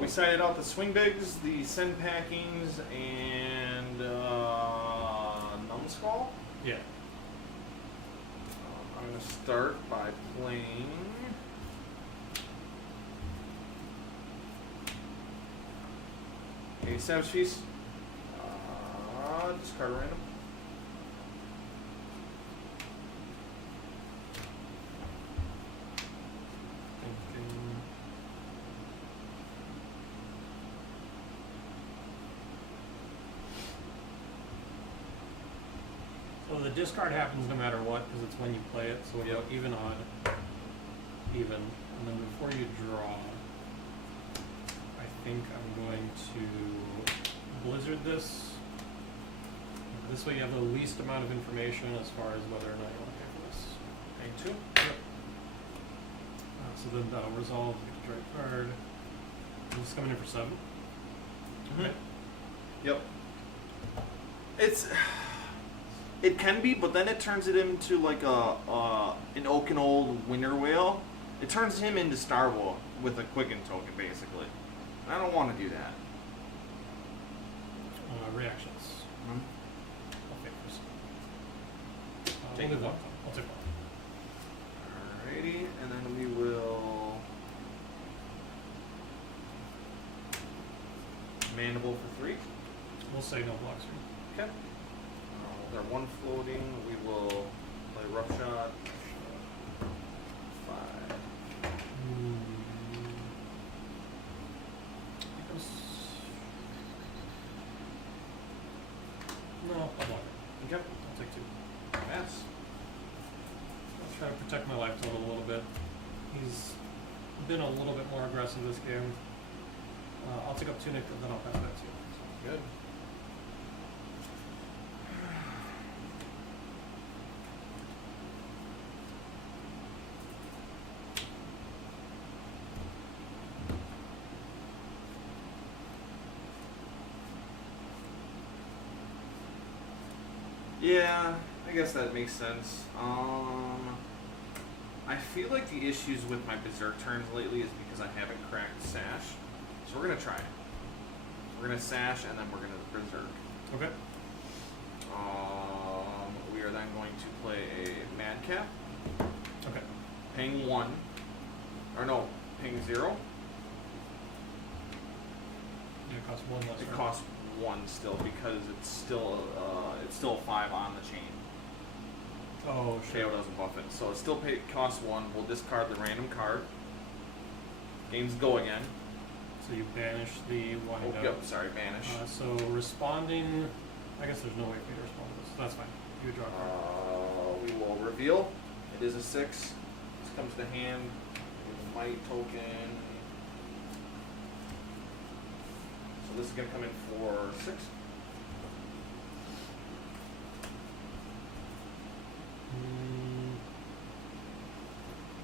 We cited out the swing bigs, the send packings, and numbskull. Yeah. I'm going to start by playing a Savage Feast. Discard a random. So the discard happens no matter what because it's when you play it. So we go even, odd, even, and then before you draw, I think I'm going to Blizzard this. This way you have the least amount of information as far as whether or not you want to pay for this. Paying 2. Yep. So then that'll resolve, get a trade card. This is coming in for 7. Okay. Yep. It can be, but then it turns it into like an Oaken Old Winter Whale. It turns him into Starwall with a Quicken token, basically. And I don't want to do that. Reactions. Mm-hmm. I'll pay for some. Take We'll do 1. that. I'll take 1. Alrighty, and then we will Mandible for 3. We'll say no blocks here. Okay. With our 1 floating, we will play Rough Shot. 5. No, I'll block it. Okay. I'll take 2. Pass. I'll try to protect my life total a little bit. He's been a little bit more aggressive this game. I'll take up Tunic and then I'll pass that to you. Good. Yeah, I guess that makes sense. I feel like the issues with my Berserk turns lately is because I haven't cracked Sash. So we're going to try it. We're going to Sash and then we're going to Berserk. Okay. We are then going to play a Madcap. Okay. Paying 1. Or no, paying 0. Yeah, it costs 1 less. It right? costs 1 still because it's still a 5 on the chain. Oh, Kayo sure. doesn't buff it. So it still costs 1. We'll discard the random card. Games go again. So you banish the wind up. Yep, sorry, banish. So responding, I guess there's no way for you to respond to this. That's fine. You would draw a card. We will reveal. It is a 6. This comes to hand with a might token. So this is going to come in for 6.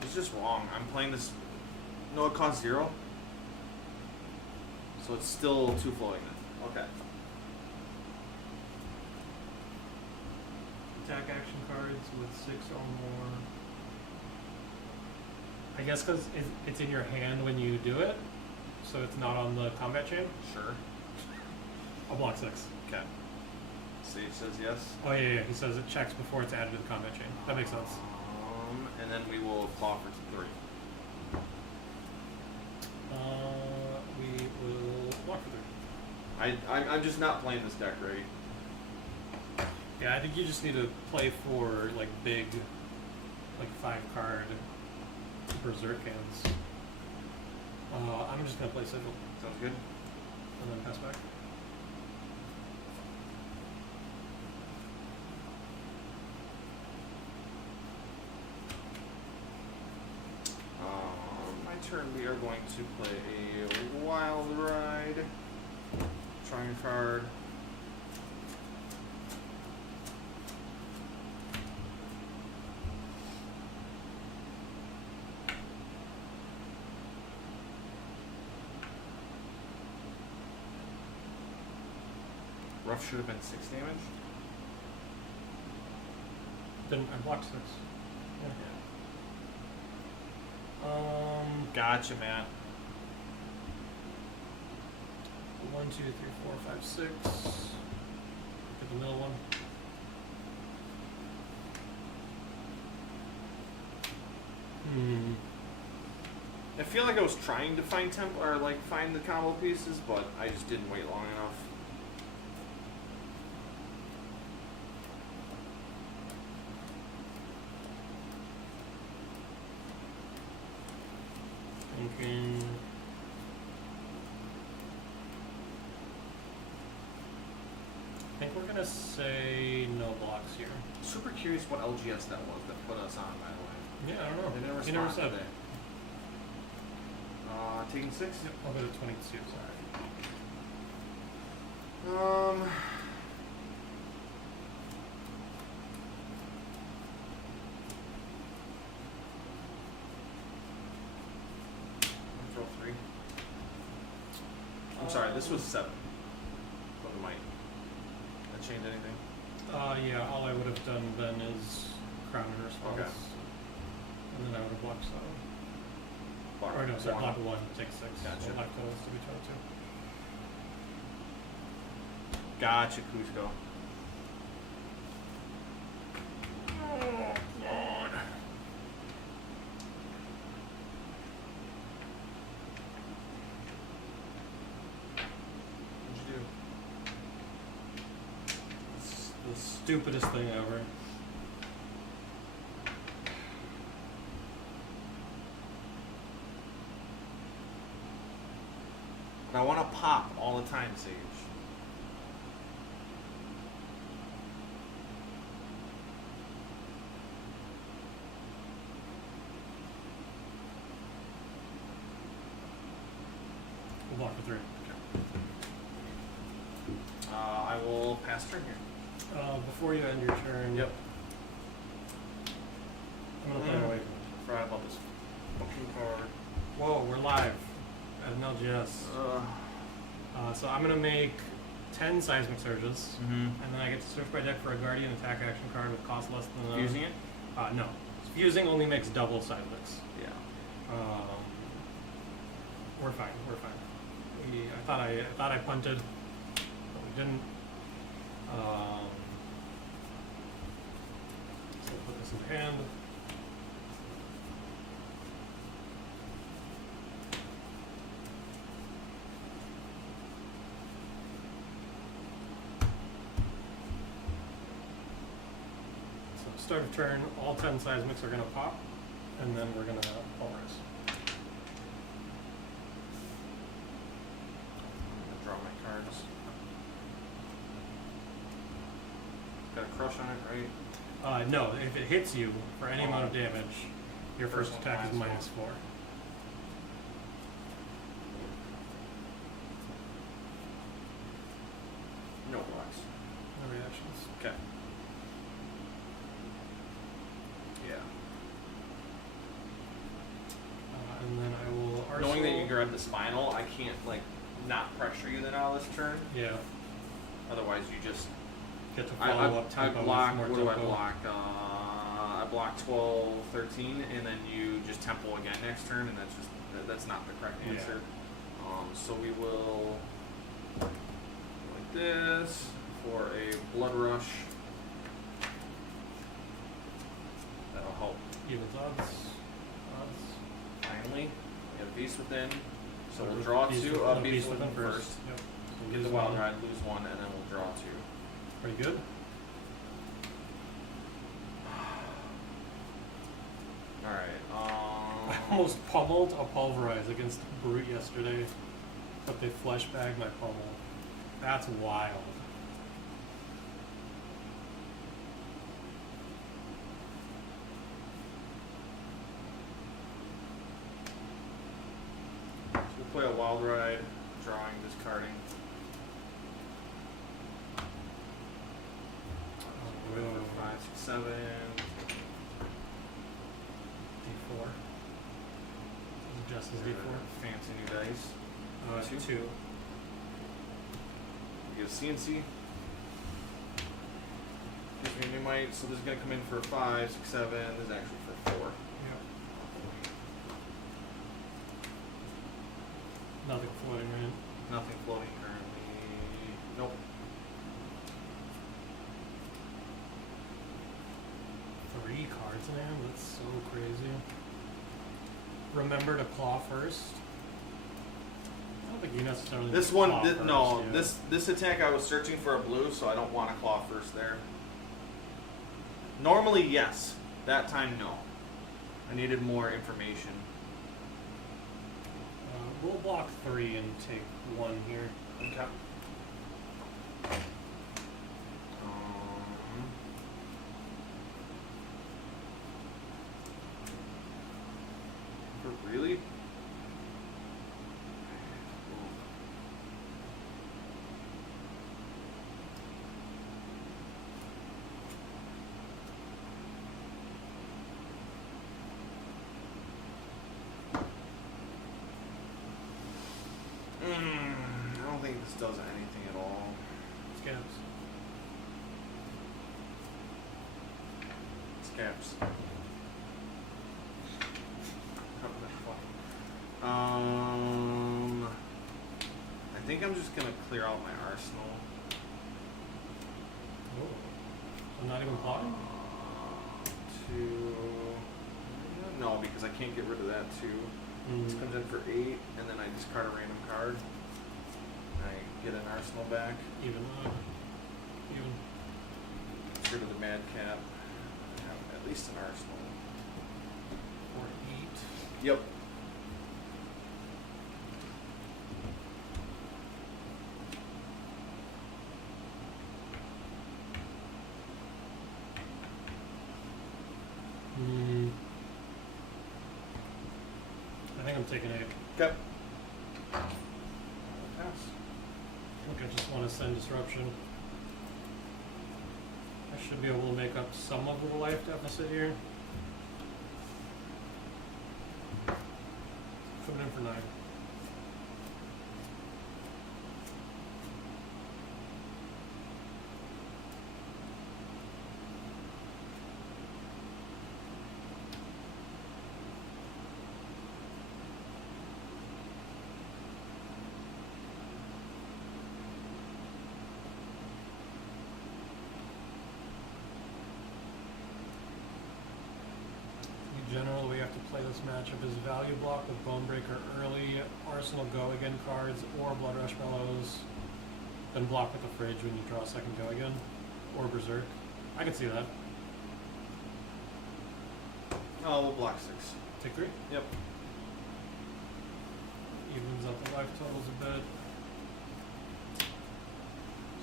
It's just wrong. I'm playing this. No, it costs 0. So it's still 2 floating then. Okay. attack action cards with 6 or more. I guess because it's in your hand when you do it, so it's not on the combat chain. Sure. I'll block 6. Okay. Sage says yes. Oh yeah, he says it checks before it's added to the combat chain. That makes sense. And then we will claw for 3. We will block for 3. I'm just not playing this deck right. Yeah, I think you just need to play for like big, like 5-card berserk hands. I'm just gonna play Sigil Sounds good. and then pass back. My turn, we are going to play a Wild Ride. Trying a card. Rough should have been 6 damage. Then I blocked 6. Yeah. Gotcha, man. 1, 2, 3, 4, 5, 6. Get the middle one. I feel like I was trying to find find the combo pieces, but I just didn't wait long enough. Thinking. I think we're gonna say no blocks here. Super curious what LGS that was that put us on, by the way. Yeah, I don't know. They didn't He never respond said. today. Taking 6? Yep, I'll go to 22. Sorry. Throw 3. I'm sorry, this was 7. What am I? That change anything? Yeah, all I would have done then is crown in response. Okay. And then I would have blocked 7. Block Or no, sorry, 1. block 1, take 6. Gotcha. So block totals to be 22. Gotcha, Cusco. Oh, God. What'd you do? It's the stupidest thing ever. But I want to pop all the time, Sage. We'll block for 3. I will pass turn here. Before you end your turn, Yep. I'm gonna play away. Forgot about this fucking card. Whoa, we're live at an LGS. So I'm gonna make 10 seismic surges, and then I get to search my deck for a guardian attack action card with cost less than Fusing it? No, fusing only makes double seismics. Yeah. We're fine. We're fine. I thought I punted, but we didn't. So we'll put this in hand. So start of turn, all 10 seismics are going to pop, and then we're going to pulverize. Draw my cards. Got a crush on it, right? No, if it hits you for any amount of damage, your first First attack is one -4. No blocks. No reactions. Okay. Yeah. And then I will arsenal. Knowing that you grab the spinal, I can't like not pressure you then all this turn. Yeah. Otherwise, you just get to follow up I tempo block, with what more do I tempo. block? I block 12, 13, and then you just tempo again next turn, and that's not the correct Yeah. answer. So we will go like this for a blood rush. That'll help. Evens odds. Finally, we have beast within, so we'll Or draw beast two. with- no, Beast within first. Yep. So Get lose the wild one. ride, lose one, and then we'll draw two. Pretty good. All right. I almost pummeled a pulverize against Brute yesterday, but they fleshbagged my pummel. That's wild. So we'll play a wild ride, drawing, discarding. Go in for 5, 6, 7. D4. Just as D4. Fancy new dice. Two. 2. We get a CNC. Gives me a new might, so this is going to come in for 5, 6, 7. This is actually for 4. Yep. Nothing floating, right? Nothing floating currently. Nope. 3 cards, man. That's so crazy. Remember to claw first. I don't think you necessarily. This need to one, claw first, no. yeah. This attack I was searching for a blue, so I don't want to claw first there. Normally, yes. That time, no. I needed more information. We'll block 3 and take 1 here. Okay. Really? I don't think this does anything at all. Scabs. Scabs. I think I'm just gonna clear out my arsenal. Oh. I'm not even plotting? No, because I can't get rid of that too. This comes in for 8, and then I discard a random card. I get an arsenal back. Even. Get rid of the madcap. Have at least an arsenal. Or 8. Yep. I think I'm taking 8. Okay. I think I just want to send disruption. I should be able to make up some of the life deficit here. Put it in for 9. Generally, we have to play this matchup as value block with Bonebreaker early, Arsenal Go Again cards, or Blood Rush Bellows. Then block with the Fridge when you draw a second Go Again, or Berserk. I can see that. Oh, we'll block 6. Take 3. Yep. Evens up the life totals a bit.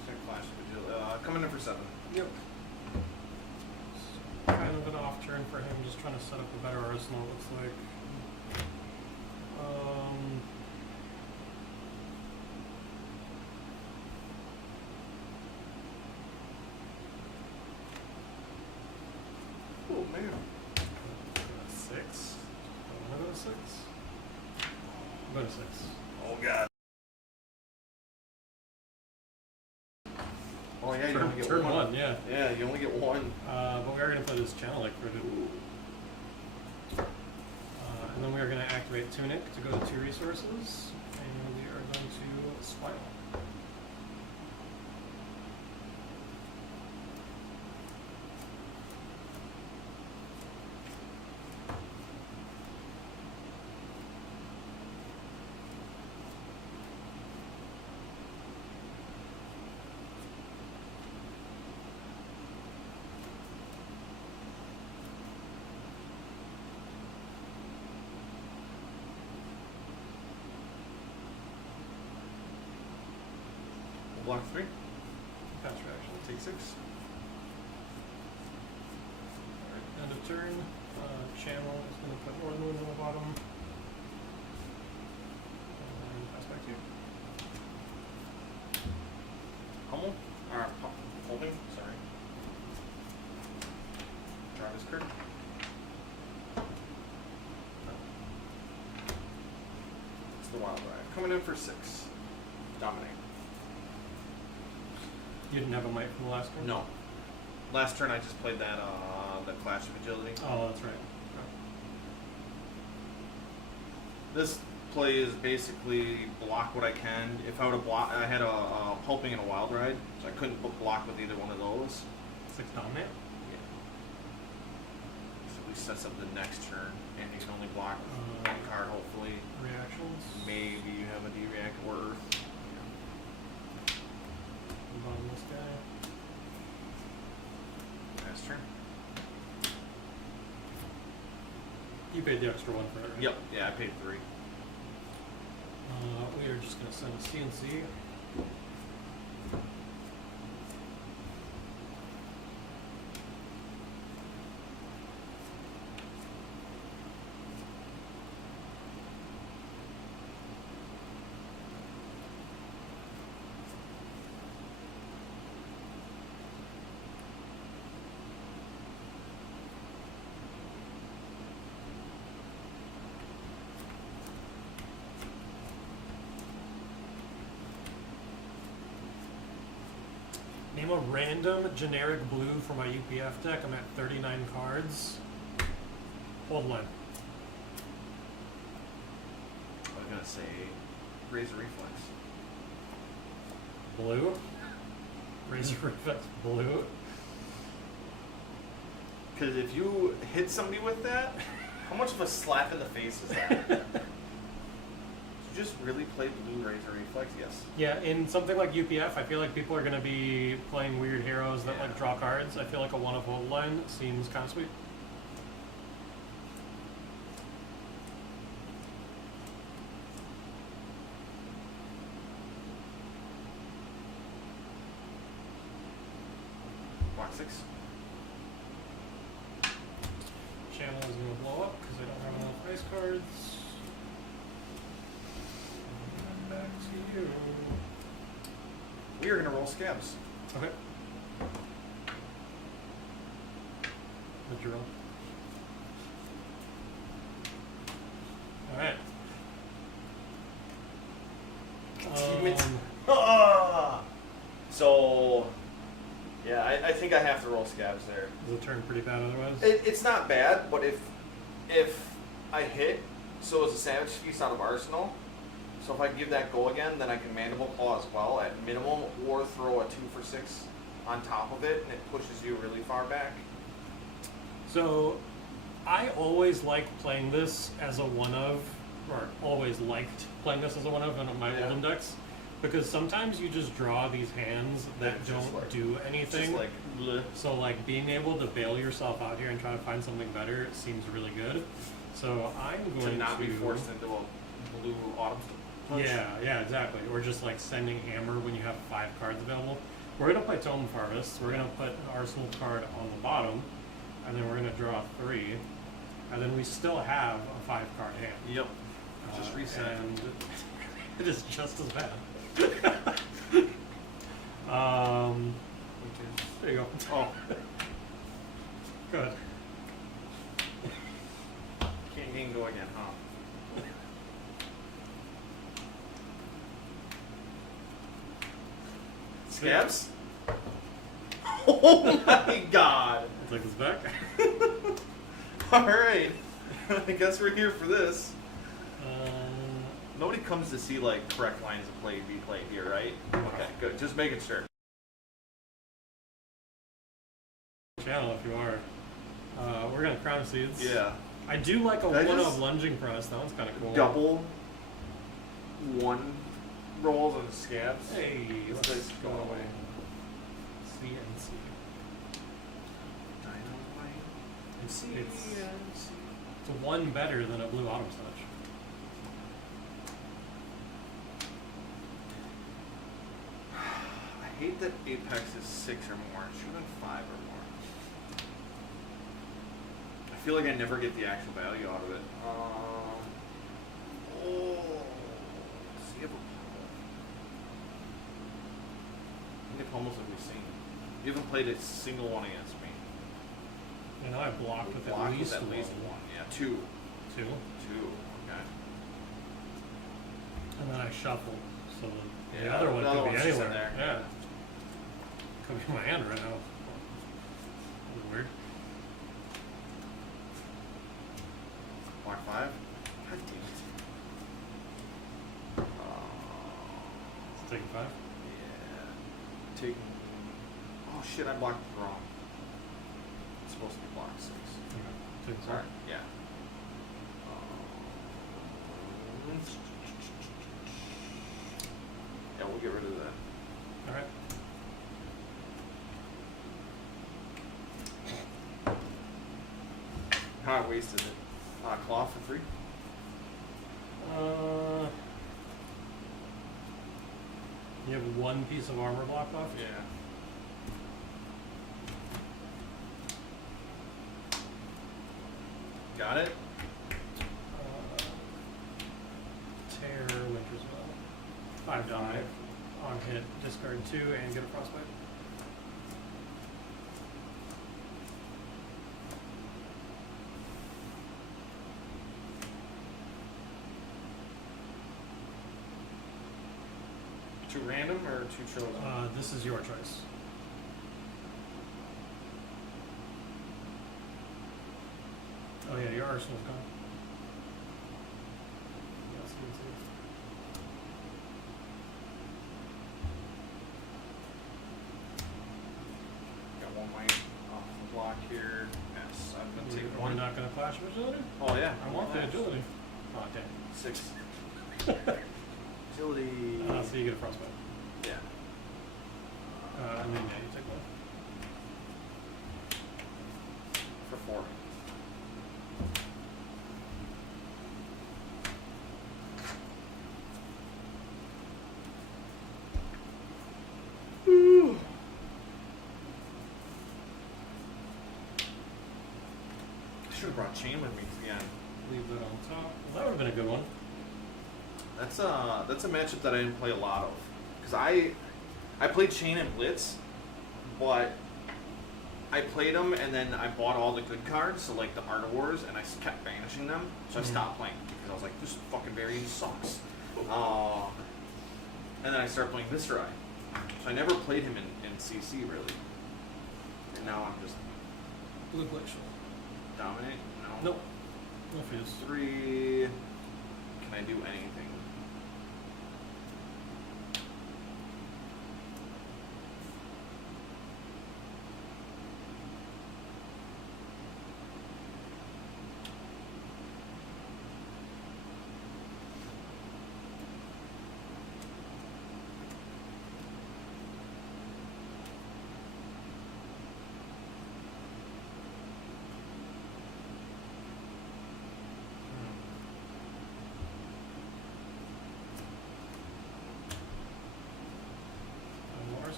Check flash vigil. Coming in for 7. Yep. Kind of an off turn for him, just trying to set up a better arsenal, it looks like. Oh, man. 6. I'm gonna go to 6. I'm going to 6. Oh, God. Oh, yeah, you Turn don't only get Turn one. one, yeah. Yeah, you only get one. But we are going to play this channel like for and then we are going to activate Tunic to go to 2 resources, and we are going to Spiral. Block 3. Pass reaction, take 6. Alright, end of turn. Channel is going to put Northern on the bottom. And pass back to you. Hummel? Or Oldhim, sorry. Draw this card. It's the Wild Ride. Coming in for 6. Dominate. You didn't have a might from the last turn? No. Last turn I just played that, the Clash of Agility. Oh, that's right. This play is basically block what I can. If I would have blocked, I had a Hulping and a Wild Ride, so I couldn't block with either one of those. 6 dominate? Yeah. So at least sets up the next turn, and you can only block with one card, hopefully. Reactions? Maybe you have a D-React or Earth. Bottom this guy. Pass turn. You paid the extra 1 for it, right? Yep, yeah, I paid 3. We are just going to send a CNC. Name a random generic blue for my UPF deck. I'm at 39 cards. Hold line. I was gonna say Razor Reflex. Blue. Razor Reflex blue. Because if you hit somebody with that, how much of a slap in the face is that? Did you just really play blue Razor Reflex? Yes. Yeah, in something like UPF, I feel like people are going to be playing weird heroes that like Yeah. draw cards. I feel like a one of hold line seems kind of sweet. Block 6. Channel is going to blow up because I don't have enough ice cards. And back to you. We are gonna roll scabs. Okay. The drill. Alright. Containment. So, yeah, I think I have to roll scabs there. Does it turn pretty bad otherwise? It's not bad, but if I hit, so is a Savage Feast out of Arsenal. So if I give that go again, then I can Mandible Claw as well at minimum, or throw a 2 for 6 on top of it, and it pushes you really far back. So, I always like playing this as a one of, or always liked playing this as a one of in my Yeah. Oldhim decks, because sometimes you just draw these hands that It's just don't like- do It's anything. just like, bleh. So like being able to bail yourself out here and try to find something better seems really good. So I'm to going not be forced into a blue Autumn Punch. Yeah, exactly. Or just like sending hammer when you have 5 cards available. We're gonna play Tome of Harvest. We're gonna put an Arsenal card on the bottom, and then we're gonna draw 3, and then we still have a 5-card hand. Yep. Just reset it. And it is just as bad. There you go. Oh, Good. can't go again, huh? Scabs? Oh my god. Take this back. Alright. I guess we're here for this. Uh, Nobody comes to see like correct lines of play be played here, right? Okay, good. Just making sure. channel if you are. We're gonna crown seeds. Yeah. I do like a Did I one just- of lunging press. That one's kind of cool. Double one rolls on scabs. Hey, This let's guy's go going away. CNC. Dynamite. It's a one better than a blue autumn touch. I hate that Apex is 6 or more. It should have been 5 or more. I feel like I never get the actual value out of it. See if how many pummels have we seen? You haven't played a single one against me. You know, I blocked with Blocked at least with at least one. one. Yeah, two. Two. Okay. And then I shuffled. So the Yeah, other one the other could be one's just in anywhere. there. Yeah. Could be in my hand right now. That's weird. Block 5. God damn it. It's taking 5. Yeah. Taking. Oh shit! I blocked it wrong. It's supposed to be block 6. Okay. Taking Sorry. 4. Yeah. Yeah, we'll get rid of that. Alright. How I wasted it. Claw for free. You have one piece of armor blocked off? Yeah. Got it. Tear Winter's Well. 5 die. On hit, discard 2 and get a frostbite. Two random or two chosen? This is your choice. Oh yeah, your arsenal's gone. Yes, you can see. Got one white off the block here. Yes, I'm gonna take We're one. not going to clash with agility? Oh yeah. I want the Flash. agility. Oh, damn. 6. Agility. So you get a frostbite. Yeah. And then yeah, you take one. For 4. Should have brought chain with me again. Leave that on top. Well, that would have been a good one. That's a matchup that I didn't play a lot of, because I played Chain and Blitz, but I played them and then I bought all the good cards, so like the Art of Wars, and I kept banishing them, so I stopped playing because I was like, this fucking variant sucks. And then I started playing Viscerai, so I never played him in CC really, and now I'm just Blue glacial. dominate. No. Nope. No fuse. 3. Can I do anything?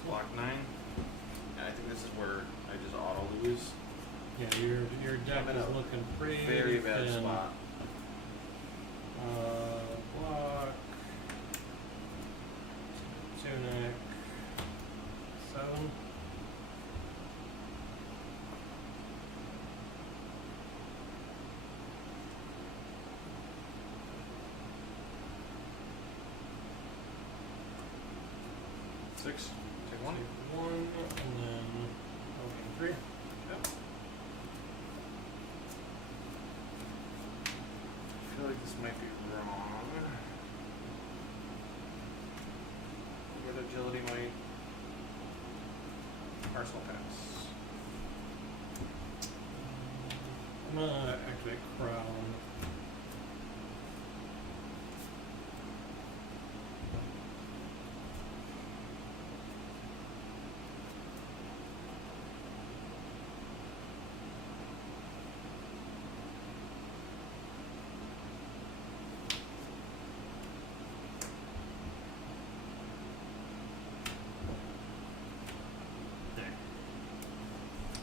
Block 9. Yeah, I think this is where I just auto lose. Yeah, your deck I'm in is a looking pretty Very bad thin. spot. Block. Tunic. 7. Six. Take one. Take 1, and then 3. Yep. I feel like this might be wrong. Get agility might. Arsenal pass. I'm gonna activate Crown.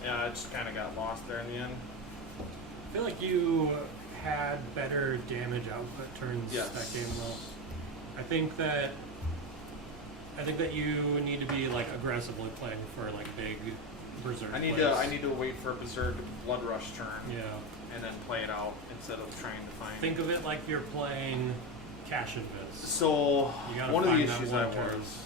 Yeah, I just kind of got lost there in the end. I feel like you had better damage output turns Yes. that game though. I think that you need to be like aggressively playing for like big berserk I need plays. to wait for a berserk blood rush turn Yeah. and then play it out instead of trying to find. Think of it like you're playing Cash and Bits. So You gotta one of the find that issues one I turn. was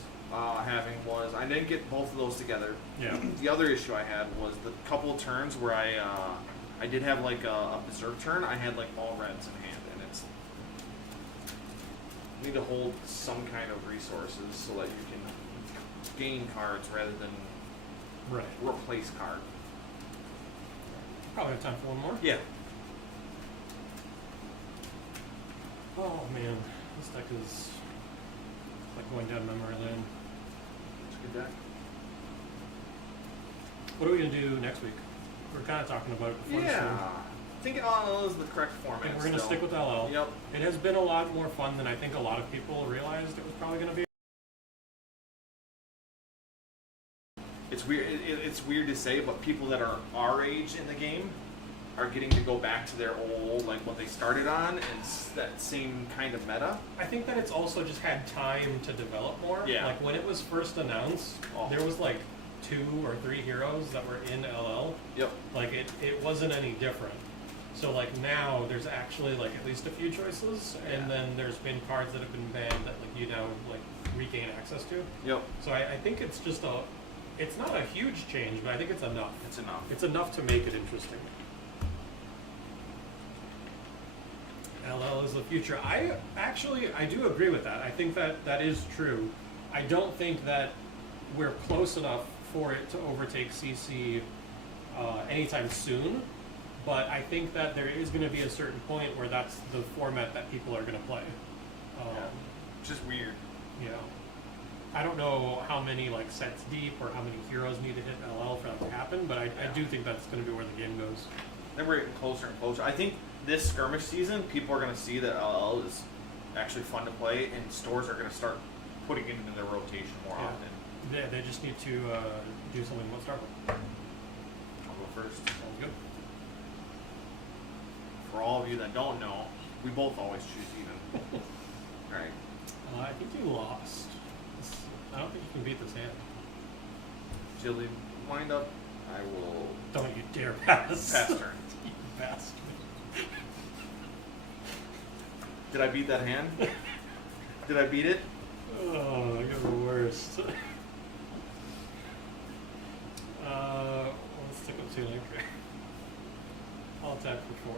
having was I didn't get both of those together. Yeah. The other issue I had was the couple of turns where I did have like a berserk turn. I had like all reds in hand, and it's you need to hold some kind of resources so that you can gain cards rather than Right. replace card. Probably have time for one more. Yeah. Oh man, this deck is like going down memory lane. It's a good deck. What are we gonna do next week? We're kind of talking about it before the Yeah. stream. I think LL is the correct format. And we're gonna still. stick with LL. Yep. It has been a lot more fun than I think a lot of people realized it was probably gonna be. It's weird. It's weird to say, but people that are our age in the game are getting to go back to their old, like what they started on, and that same kind of meta. I think that it's also just had time to develop more. Yeah. Like when it was first announced, Oh. there was like 2 or 3 heroes that were in LL. Yep. Like it wasn't any different. So like now there's actually like at least a few choices, and Yeah. then there's been cards that have been banned that like you now like regain access to. Yep. So I think it's just it's not a huge change, but I think it's enough. It's enough. It's enough to make it interesting. LL is the future. I do agree with that. I think that is true. I don't think that we're close enough for it to overtake CC anytime soon, but I think that there is going to be a certain point where that's the format that people are going to play. Yeah. Just weird. You know, I don't know how many like sets deep or how many heroes need to hit LL for that to happen, but I do think that's going to be where the game goes. Then we're getting closer and closer. I think this skirmish season, people are going to see that LL is actually fun to play, and stores are going to start putting it into their rotation more Yeah. often. They just need to do something about Starbucks. I'll go first. Sounds good. For all of you that don't know, we both always choose even. All right. I think you lost. I don't think you can beat this hand. Jilly, wind up. I will Don't you dare pass. pass turn. You bastard. Did I beat that hand? Did I beat it? Oh, you're the worst. Let's stick with 2 anchor. I'll attack for 4.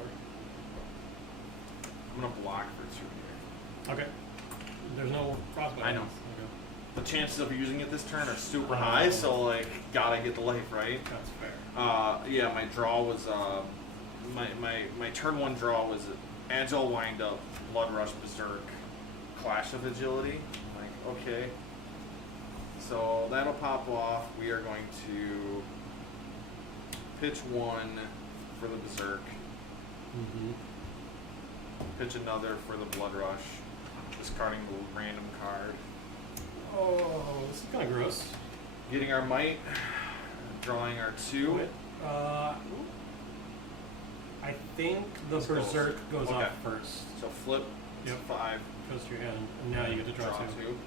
I'm going to block for 2 here. Okay. There's no frostbite. I know. Okay. The chances of using it this turn are super high, so like, gotta get the life right. That's fair. Yeah, my draw was my turn 1 draw was agile wind up, blood rush berserk, clash of agility. I'm like, okay. So that'll pop off. We are going to pitch 1 for the berserk, Mm-hmm. pitch another for the blood rush, discarding the random card. Oh, this is kind of gross. Getting our might, drawing our 2. I think the This goes- berserk goes okay. off first. So flip, Yep. 5. Goes to your hand, and now you get to draw 2. 2.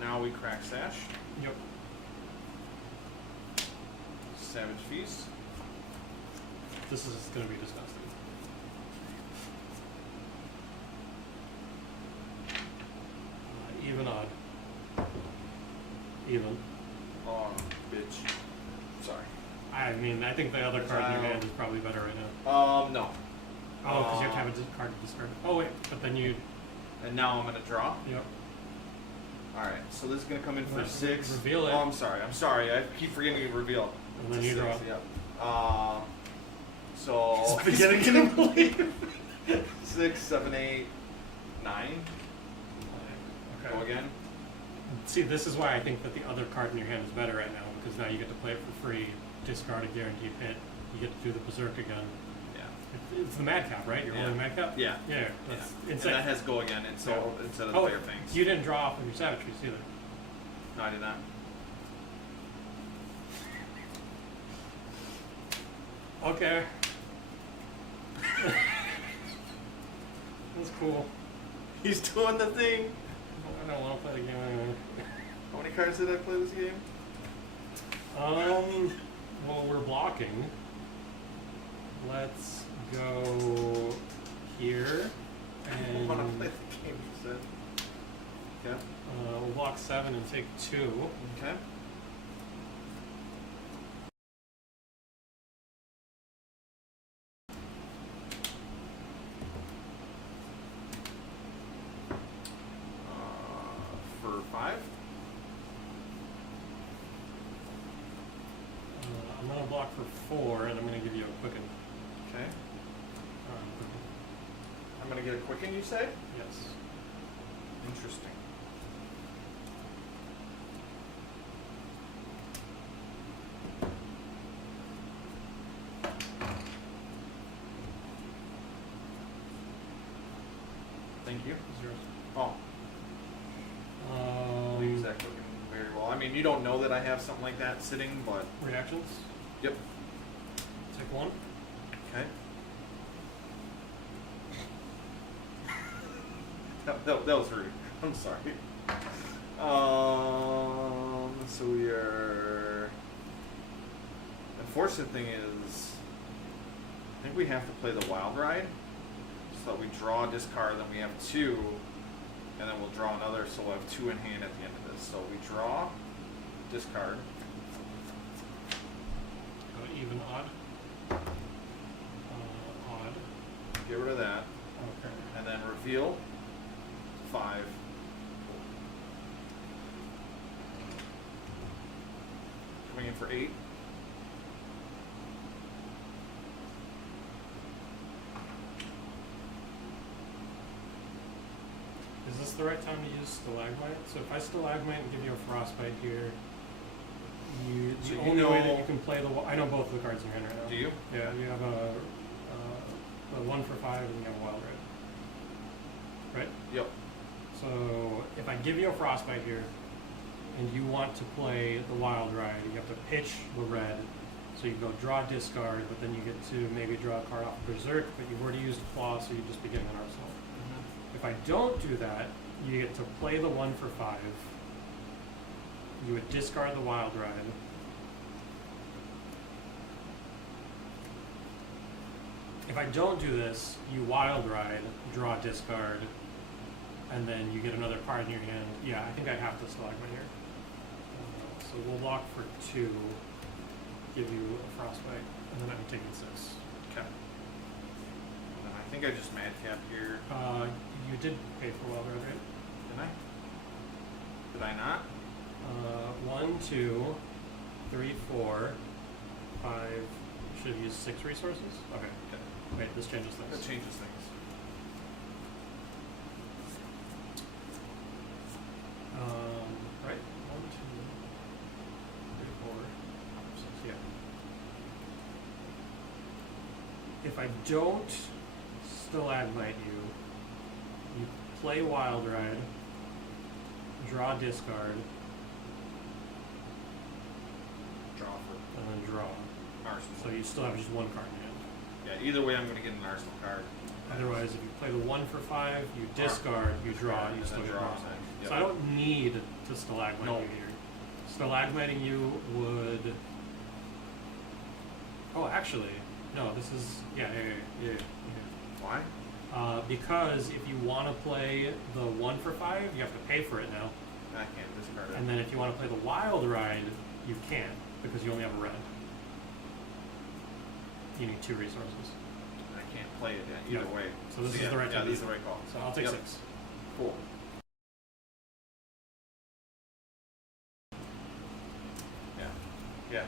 Now we crack Sash. Yep. Savage Feast. This is going to be disgusting. Even odd. Even. Oh, bitch. Sorry. I mean, I think the other card in your hand is probably better right now. No. Oh, because you have to have a card to discard. Oh wait, but then you. And now I'm gonna draw. Yep. All right. So this is gonna come in for Let's 6. reveal it. Oh, I'm sorry. I'm sorry. I keep forgetting to reveal. And then It's you a draw. 6, Yeah. So. It's beginning to believe. 6, 7, 8, 9. Okay. Go again. See, this is why I think that the other card in your hand is better right now, because now you get to play it for free, discard a guaranteed hit, you get to do the Berserk again. Yeah. It's the Madcap, right? You're holding Madcap? Yeah. Yeah, that's And insane. that has go again instead of the Oh, player things. you didn't draw off of your savageries either. No, I did not. Okay. That's cool. He's doing the thing. I don't want to play the game anyway. How many cards did I play this game? Well, we're blocking. Let's go here. I And want to play the game, you said. Okay. we'll block 7 and take 2. Okay. For 5? I'm going to block for 4, and I'm going to give you a quicken. Okay. I'm going to get a quicken, you say? Yes. Interesting. Thank you. Is yours. Oh, I'll use that quicken very well. I mean, you don't know that I have something like that sitting, but... Reactions? Yep. Take 1. Okay. That was rude. I'm sorry. So we are... Unfortunate thing is, I think we have to play the Wild Ride. So that we draw, discard, then we have 2, and then we'll draw another, so we'll have 2 in hand at the end of this. So we draw, discard. Even, odd. Odd. Get rid of that. Okay. And then reveal 5. Coming in for 8. Is this the right time to use Stalagmite? So if I Stalagmite and give you a Frostbite here, the only way that you can play I know both of the cards in your hand right now. Do you? Yeah, you have a 1 for 5 and you have a Wild Ride. Right? Yep. So if I give you a Frostbite here, and you want to play the Wild Ride, you have to pitch the red. So you go draw, discard, but then you get to maybe draw a card off Berserk, but you've already used a claw, so you'd just be getting an arsenal. If I don't do that, you get to play the 1 for 5. You would discard the Wild Ride. If I don't do this, you Wild Ride, draw, discard, and then you get another card in your hand. Yeah, I think I have to Stalagmite here. So we'll block for 2, give you a Frostbite, and then I'm taking 6. Okay. And then I think I just madcap here. You did pay for Wild Ride, right? Didn't I? Did I not? 1, 2, 3, 4, 5. Should have used 6 resources? Okay. Okay. Wait, this changes things. That changes things. Right. 1, 2, 3, 4, 5, 6. Yeah. If I don't Stalagmite you, you play Wild Ride, draw, discard, Draw for and then draw. arsenal. So you still have just 1 card in hand. Yeah, either way I'm going to get an arsenal card. Otherwise, if you play the 1 for 5, you discard, you draw, and you then still get draw, draw. yep. So I don't need to Stalagmite No. you here. Stalagmiting you would... Oh, actually, no, this is... Yeah. Why? Because if you want to play the 1 for 5, you have to pay for it now. I can't discard it. And then if you want to play the wild ride, you can't because you only have a red. You need 2 resources. I can't play it either Yep. way. So this is the right Yeah, time. this is the right call. So I'll take Yep. 6. Cool. Yeah. Yeah.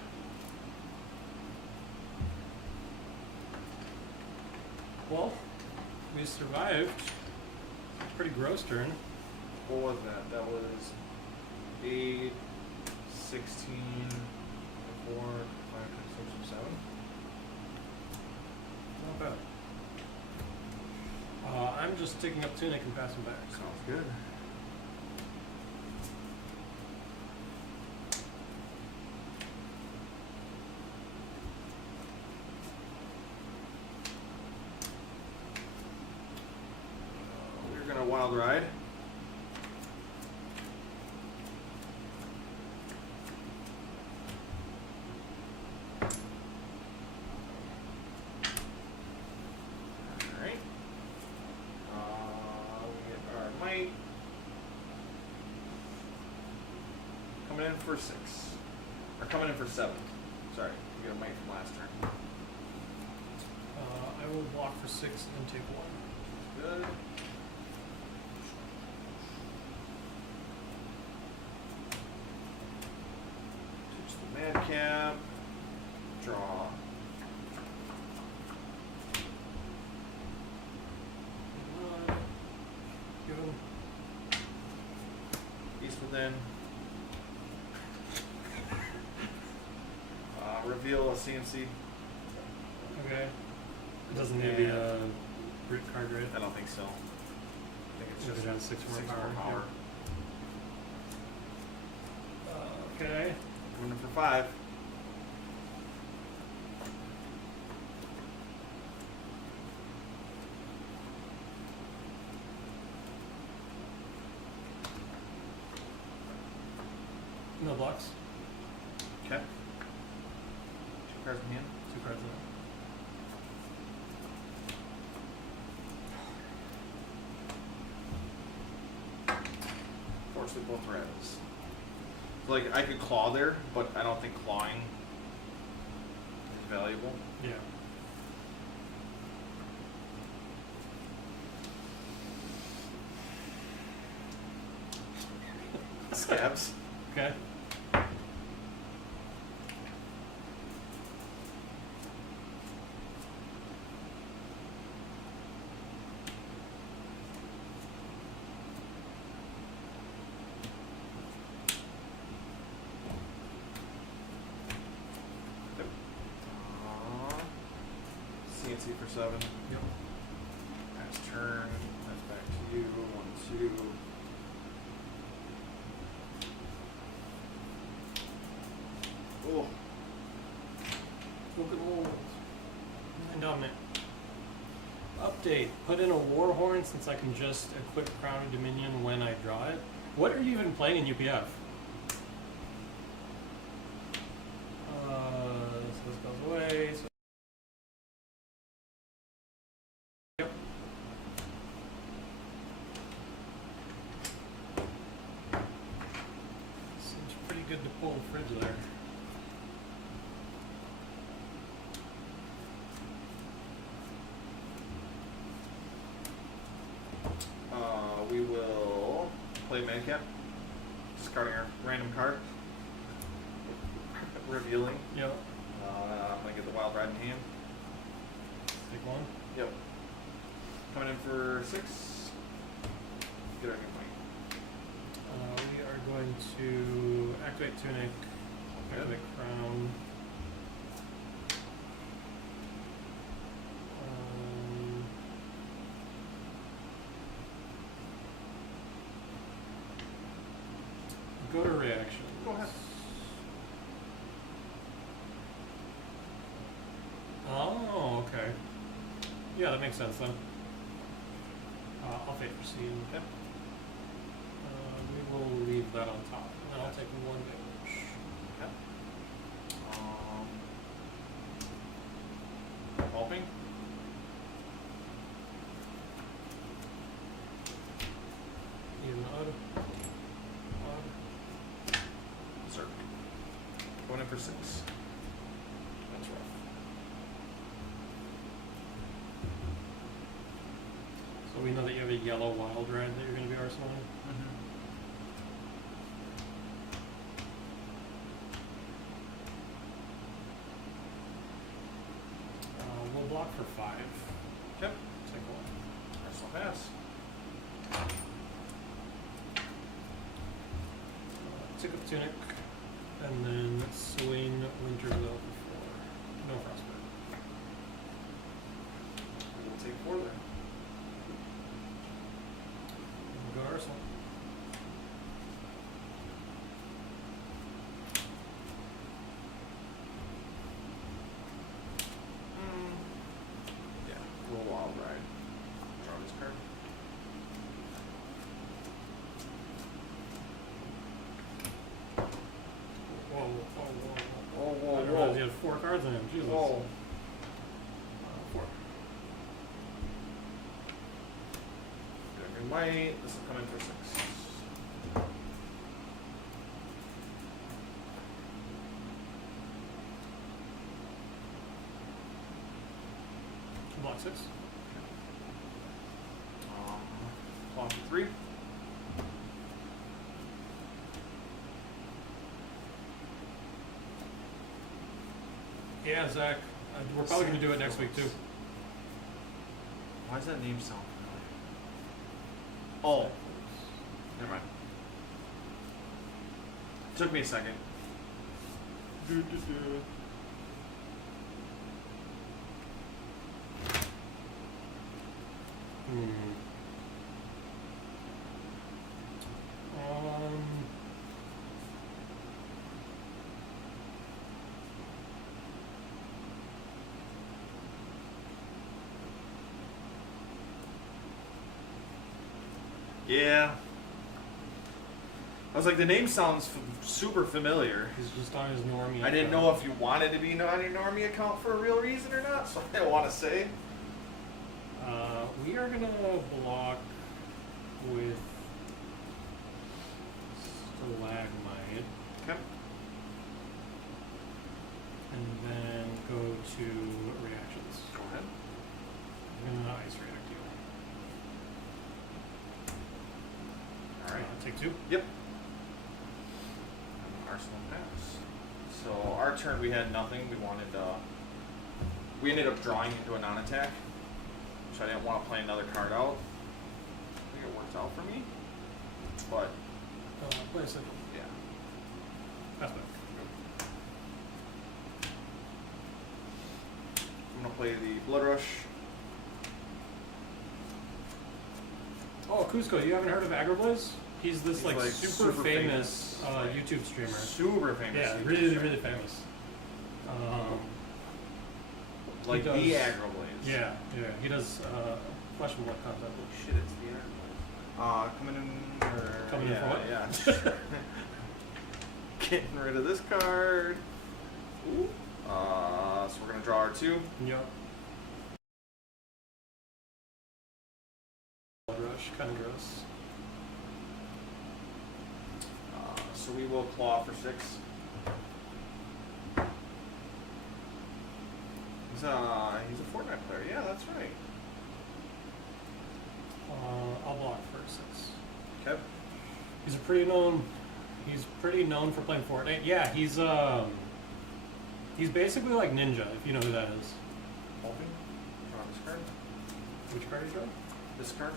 Well, we survived. Pretty gross turn. What was that? That was 8, 16, 4, 5, 6, 7. Not bad. I'm just taking up Tunic and passing back. Sounds good. We're gonna wild ride. Alright. We get our might. Coming in for 6. Or coming in for 7. Sorry, we get a might from last turn. I will block for 6 and take 1. Good. Teach the madcap. Draw. Give him. East within. Reveal a CMC. Okay. It doesn't need to be a root card, right? I don't think so. I think it's If just it has 6 more 6 power. more power. Okay. Going in for 5. No blocks. Okay. 2 cards in hand. 2 cards in. Fortunately, both reds. So, like, I could claw there, but I don't think clawing is valuable. Yeah. Scabs. Okay. Yep. CNC for 7. Yep. That's turn. That's back to you. 1, 2. Oh. Look at rolls. Endowment. Update. Put in a Warhorn since I can just equip Crown of Dominion when I draw it. What are you even playing in UPF? So this goes away. So yep. Seems pretty good to pull the fridge there. We will play Madcap, discarding our random card, revealing. Yep. I'm gonna get the wild ride in hand. Take 1. Yep. Coming in for 6. Get our new point. We are going to activate Tunic, activate Crown. Go to reaction. Go ahead. Oh, okay. Yeah, that makes sense then. I'll fate proceed. Okay. We will leave that on top, and then I'll take 1 damage. Okay. Helping. Even odd. in for 6. That's rough. So we know that you have a yellow wild ride that you're going to be arsenaling. We'll block for 5. Yep. Take 1. Arsenal pass. Tick up Tunic, and then swing Winter Will for 4. No frostbite. We'll take 4 there. We'll go Arsenal. Yeah, roll wild ride. Draw this card. Whoa, whoa, whoa, Whoa, I whoa, didn't realize you had 4 cards in him. Jesus. Whoa. 4. Green white. This will come in for 6. Block 6. Block for 3. Yeah, Zach. We're probably going to do it next week too. Why does that name sound familiar? Oh, never mind. Took me a second. Yeah. I was like, the name sounds super familiar. He's just on his normie. I didn't know if you wanted to be on your normie account for a real reason or not, so I didn't want to say. We are going to block with Stalagmite. Okay. And then go to reactions. Go ahead. I'm going to ice react you. Alright. Take 2. Yep. And Arsenal pass. So our turn we had nothing. We ended up drawing into a non-attack, which I didn't want to play another card out. I think it worked out for me. But Play a second. yeah. Pass back. I'm gonna play the Blood Rush. Oh, Cusco, you haven't heard of Agrablaze? He's this He's, like, like, super super famous famous, YouTube streamer. Super famous. Yeah, YouTube really, streamer. really famous. Like he the does- Agrablaze. Yeah, he does Flesh and Blood content. Shit, it's the Agrablaze. Coming in. Coming in yeah, for what? Yeah. Getting rid of this card. Ooh. So we're gonna draw our 2. Yep. Blood Rush, kind of gross. So we will claw for 6. He's a Fortnite player. Yeah, that's right. I'll block for 6. Okay. He's pretty known for playing Fortnite. Yeah, he's basically like Ninja, if you know who that is. Oldhim. Draw this card. Which card are you drawing? This card.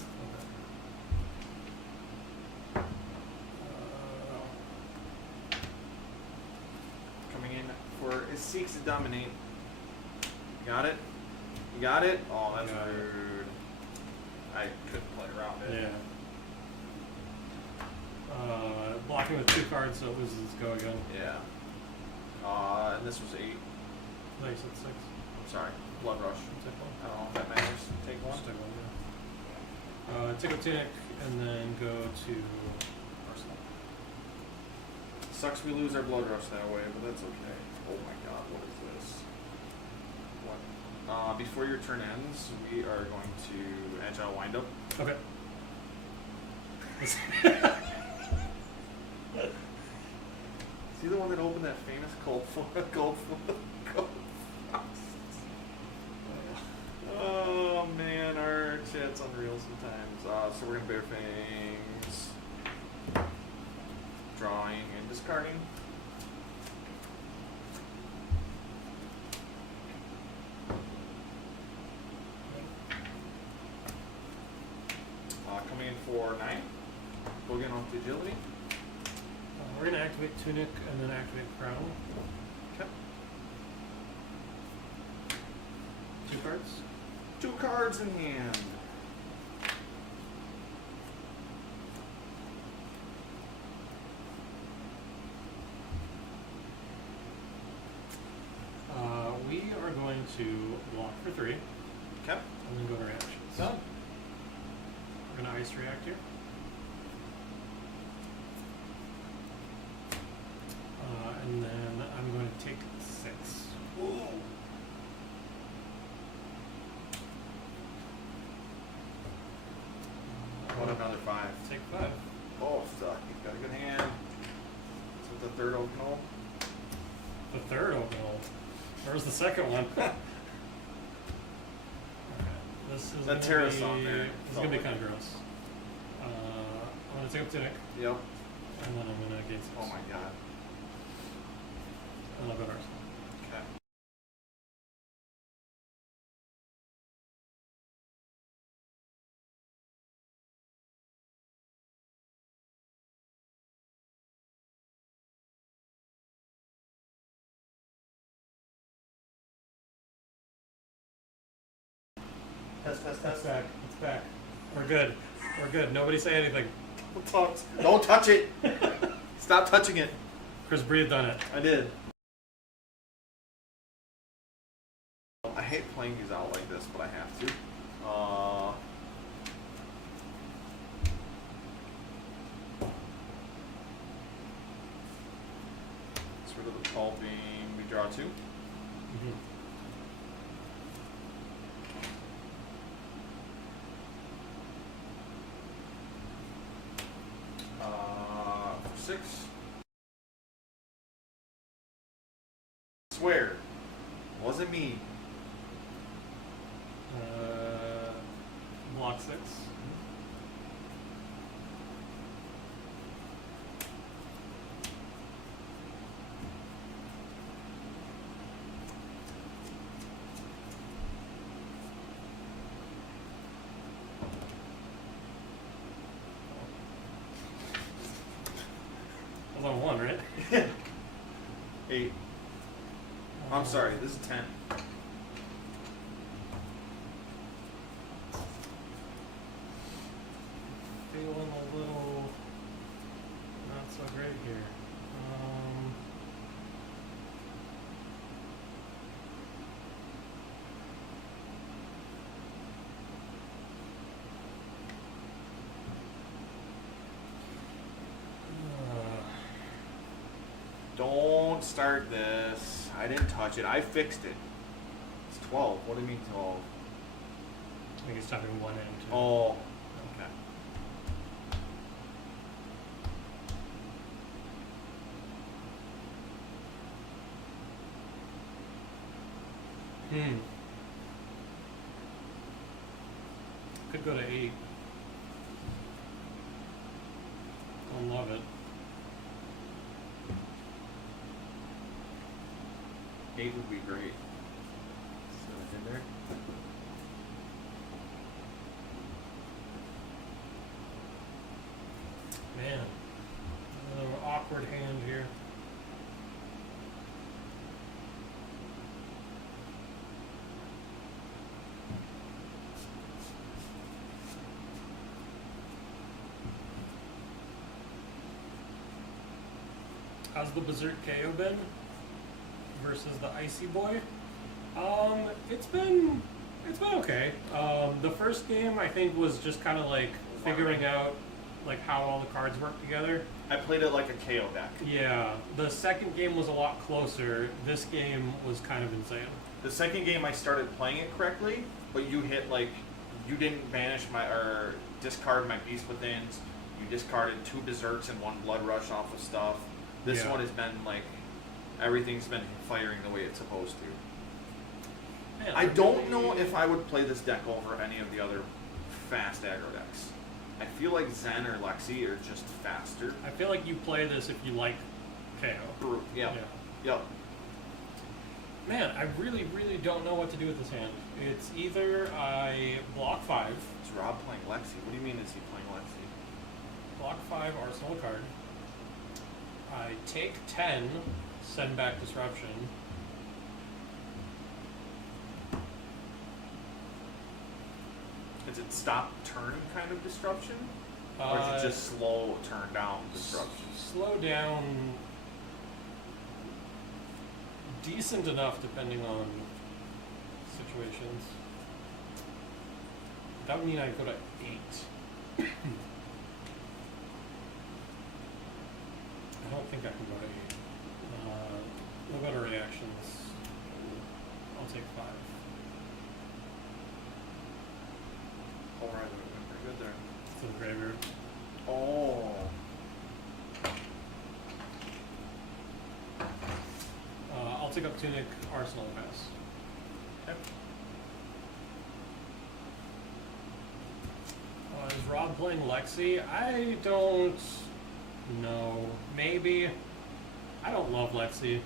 Coming in for it seeks to dominate. Got it? You got it? Oh, that's Got it. rude. I couldn't play around it. Yeah. Blocking with 2 cards, so it loses its go again. Yeah. And this was 8. Nice, that's 6. I'm sorry. Blood Rush. Take 1. I don't know if that matters. Take 1. Just take 1, yeah. Take a tick, and then go to Arsenal. Sucks we lose our Blood Rush that way, but that's okay. Oh my god, what is this? What? Before your turn ends, we are going to Agile Windup. Okay. Is he the one that and open that famous gold gold. Oh man, our chat's unreal sometimes. So we're gonna bear fangs, drawing and discarding. Coming in for 9. Go again off the agility. We're gonna activate Tunic and then activate Crown. Okay. 2 cards. 2 cards in hand. We are going to block for 3 and Okay. then go to reactions. Done. We're gonna ice react here. And then I'm going to take 6. Ooh. What another 5? Take 5. Oh, suck. You've got a good hand. So the third open hole. The third open hole. Where's the second one? Okay. This is That gonna terrace be, on there. This is gonna be kind of gross. I'm gonna take up Tunic, Yep. and then I'm gonna gain 6. Oh my god. And I'll go to Arsenal. Okay. Test, test, It's test. back. It's back. We're good. We're good. Nobody say anything. Don't touch it. Stop touching it. Chris breathed on it. I did. I hate playing these out like this, but I have to. Get rid of the tall beam. We draw 2. Mm-hmm. For 6. Swear, wasn't me. Block 6. I was on 1, right? 8. I'm sorry, this is 10. Feeling a little not so great here. Don't start this. I didn't touch it. I fixed it. It's 12. What do you mean 12? I think it's tapping 1 and 2. Oh. Okay. Could go to 8. Don't love it. 8 would be great. So in there. Man, another awkward hand here. How's the Berserk Kayo been versus the Icy Boy? It's been okay. The first game I think was just kind of like figuring out like how all the cards work together. I played it like a KO deck. Yeah, the second game was a lot closer. This game was kind of insane. The second game I started playing it correctly, but you hit like, you didn't banish my, or discard my Beast Withins. You discarded 2 Berserks and 1 Blood Rush off of stuff. This Yeah. one has been like everything's been firing the way it's supposed to. Man, I don't know if I would play this deck over any of the other fast aggro decks. I feel like Zen or Lexi are just faster. I feel like you play this if you like Kayo. Yep. Yeah. Yep. Man, I really, really don't know what to do with this hand. It's either I block 5, Is Rob playing Lexi? What do you mean is he playing Lexi? block 5 Arsenal card. I take 10, send back Disruption. Is it stop turn kind of disruption? Or is it just slow turn down disruption? Slow down decent enough depending on situations. That would mean I go to 8. I don't think I can go to 8. We'll go to reactions. I'll take 5. Alright, we're pretty good there. To the graveyard. Oh. I'll take up Tunic, Arsenal, pass. Okay. Is Rob playing Lexi? I don't know. Maybe. I don't love Lexi.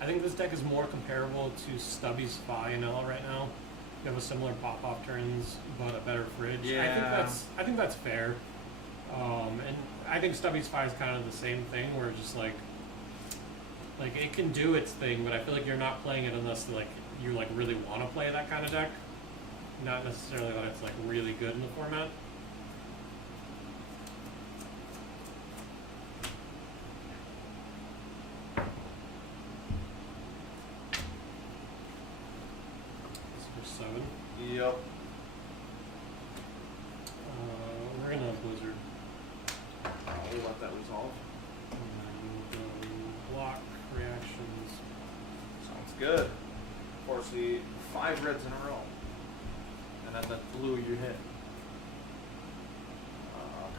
I think this deck is more comparable to Stubby's Fi in L right now. You have a similar pop-off turns, but a better fridge. Yeah. I think that's fair. And I think Stubby's Fi is kind of the same thing, where just like it can do its thing, but I feel like you're not playing it unless you really want to play that kind of deck. Not necessarily that it's really good in the format. This is 7. Yep. We're gonna Blizzard. We'll let that resolve. And then we'll go block reactions. Sounds good. Of course, the 5 reds in a row. And then the blue you hit.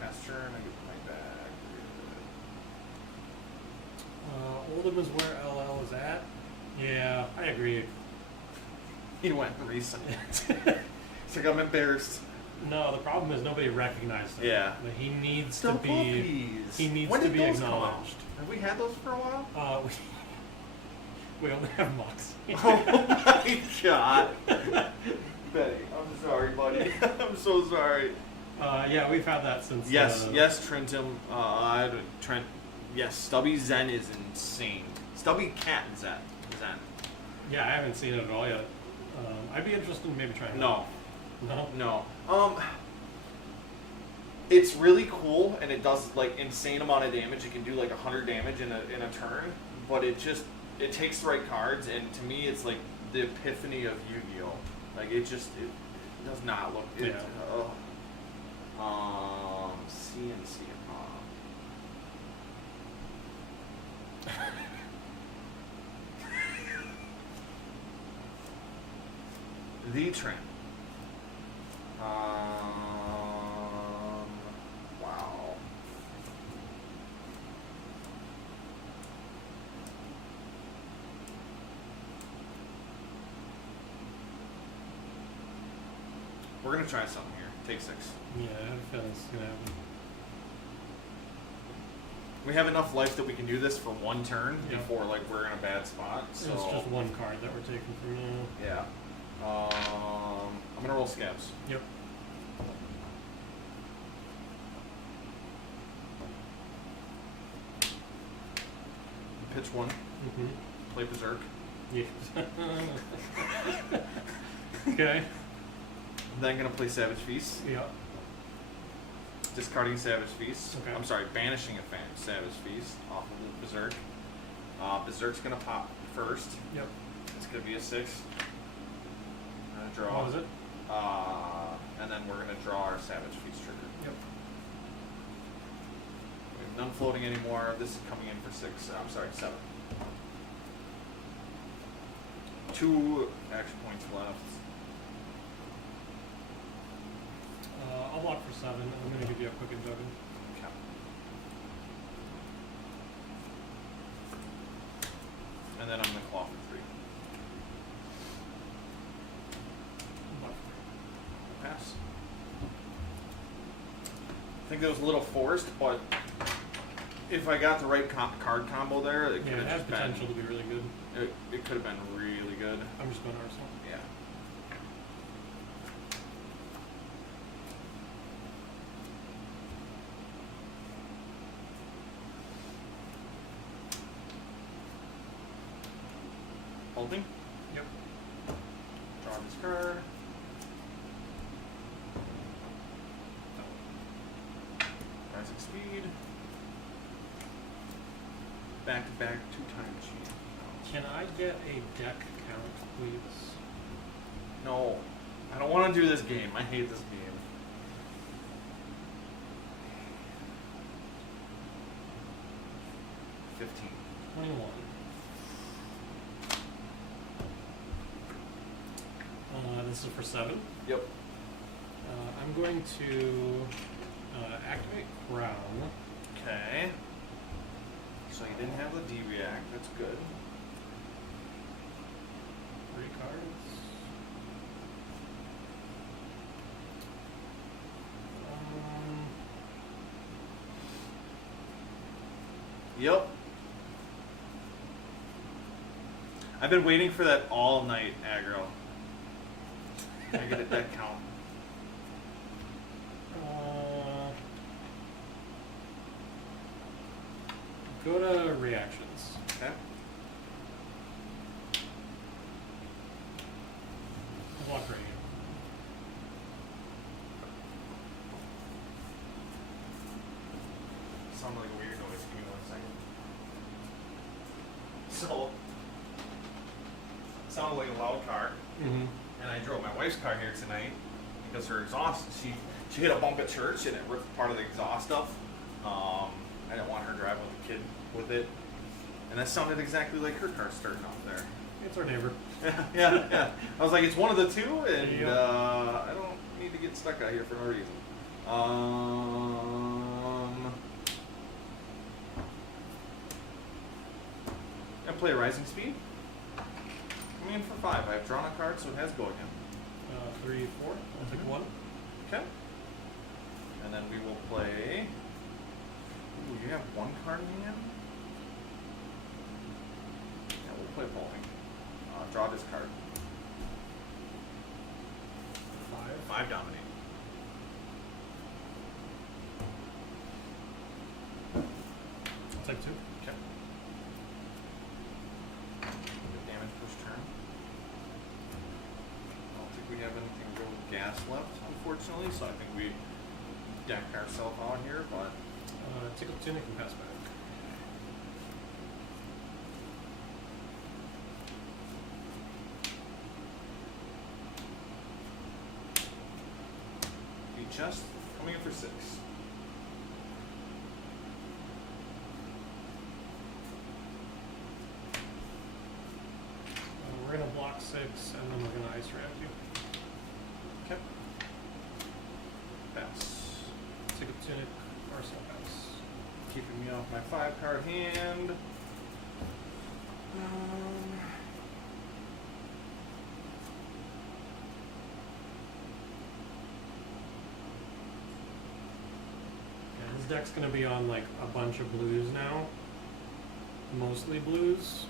Pass turn, I get my bag. Oldhim is where LL is at. Yeah, I agree. He went recent. It's like I'm embarrassed. No, the problem is nobody recognized him. Yeah. But he needs Still to be. puppies. He needs When to did be those come out? acknowledged. Have we had those for a while? We only have Mox. Oh my god. Betty, I'm sorry, buddy. I'm so sorry. Yeah, we've had that since. Yes, yes, Trentum. Trent. Yes, Stubby Zen is insane. Stubby Cat Zen. Yeah, I haven't seen it at all yet. I'd be interested in maybe trying. No. No. No. It's really cool, and it does insane amount of damage. It can do 100 damage in a turn, but it takes the right cards, and to me, it's like the epiphany of Yu-Gi-Oh. It does not look. CNC. The Trend. Wow. We're gonna try something here. Take 6. Yeah, I have a feeling it's gonna happen. We have enough life that we can do this for one turn Yeah. before we're in a bad spot. So It's just one card that we're taking from now. yeah. I'm gonna roll scabs. Yep. Pitch 1. Mm-hmm. Play Berserk. Yeah. Okay. Then gonna play Savage Feast. Yep. Discarding Savage Feast. Okay. I'm sorry, banishing a Savage Feast off of the Berserk. Berserk's gonna pop first. Yep. It's gonna be a 6. I'm gonna draw. What was it? And then we're gonna draw our Savage Feast trigger. Yep. We have none floating anymore. This is coming in for 6. I'm sorry, 7. 2 action points left. I'll block for 7. I'm gonna give you a quick token. Okay. And then I'm gonna claw for 3. Pass. I think that was a little forced, but if I got the right card combo there, it could Yeah, it have has just potential to be really good. It could have been really good. I'm just going Arsenal. Yeah. Holding. Yep. Draw this card. Rising speed. Back to back 2-time cheat. Can I get a deck count, please? No, I don't want to do this game. I hate this game. $15. 21. This is for 7. Yep. I'm going to activate Crown. Okay. So you didn't have the D react. That's good. 3 cards. Yep. I've been waiting for that all night, aggro. Can I get a deck count? Go to reactions. Okay. Block right here. Sound like a weird noise. Give me 1 second. So, sounded like a loud car, Mm-hmm. and I drove my wife's car here tonight because her exhaust. She hit a bump at church and it ripped part of the exhaust up. I didn't want her driving with the kid with it, and that sounded exactly like her car starting off there. It's our neighbor. yeah. I was like, it's one of the two, and Yep. I don't need to get stuck out here for no reason. I play Rising Speed. I'm in for 5. I've drawn a card, so it has go again. 3, 4. I'll take Mhm. 1. Okay. And then we will play. Ooh, you have 1 card in hand? Yeah, we'll play bowling. Draw this card. 5. 5 dominate. I'll take 2. Okay. Good damage first turn. I don't think we have anything real gas left, unfortunately, so I think we deck ourselves out here, but Tickle Tunic and pass back. the chest coming in for 6. We're going to block 6, and then we're going to ice react you. Okay. Pass. Tickle Tunic, Arsenal pass. Keeping me off my 5 card hand. Yeah, this deck's going to be on like a bunch of blues now. Mostly blues.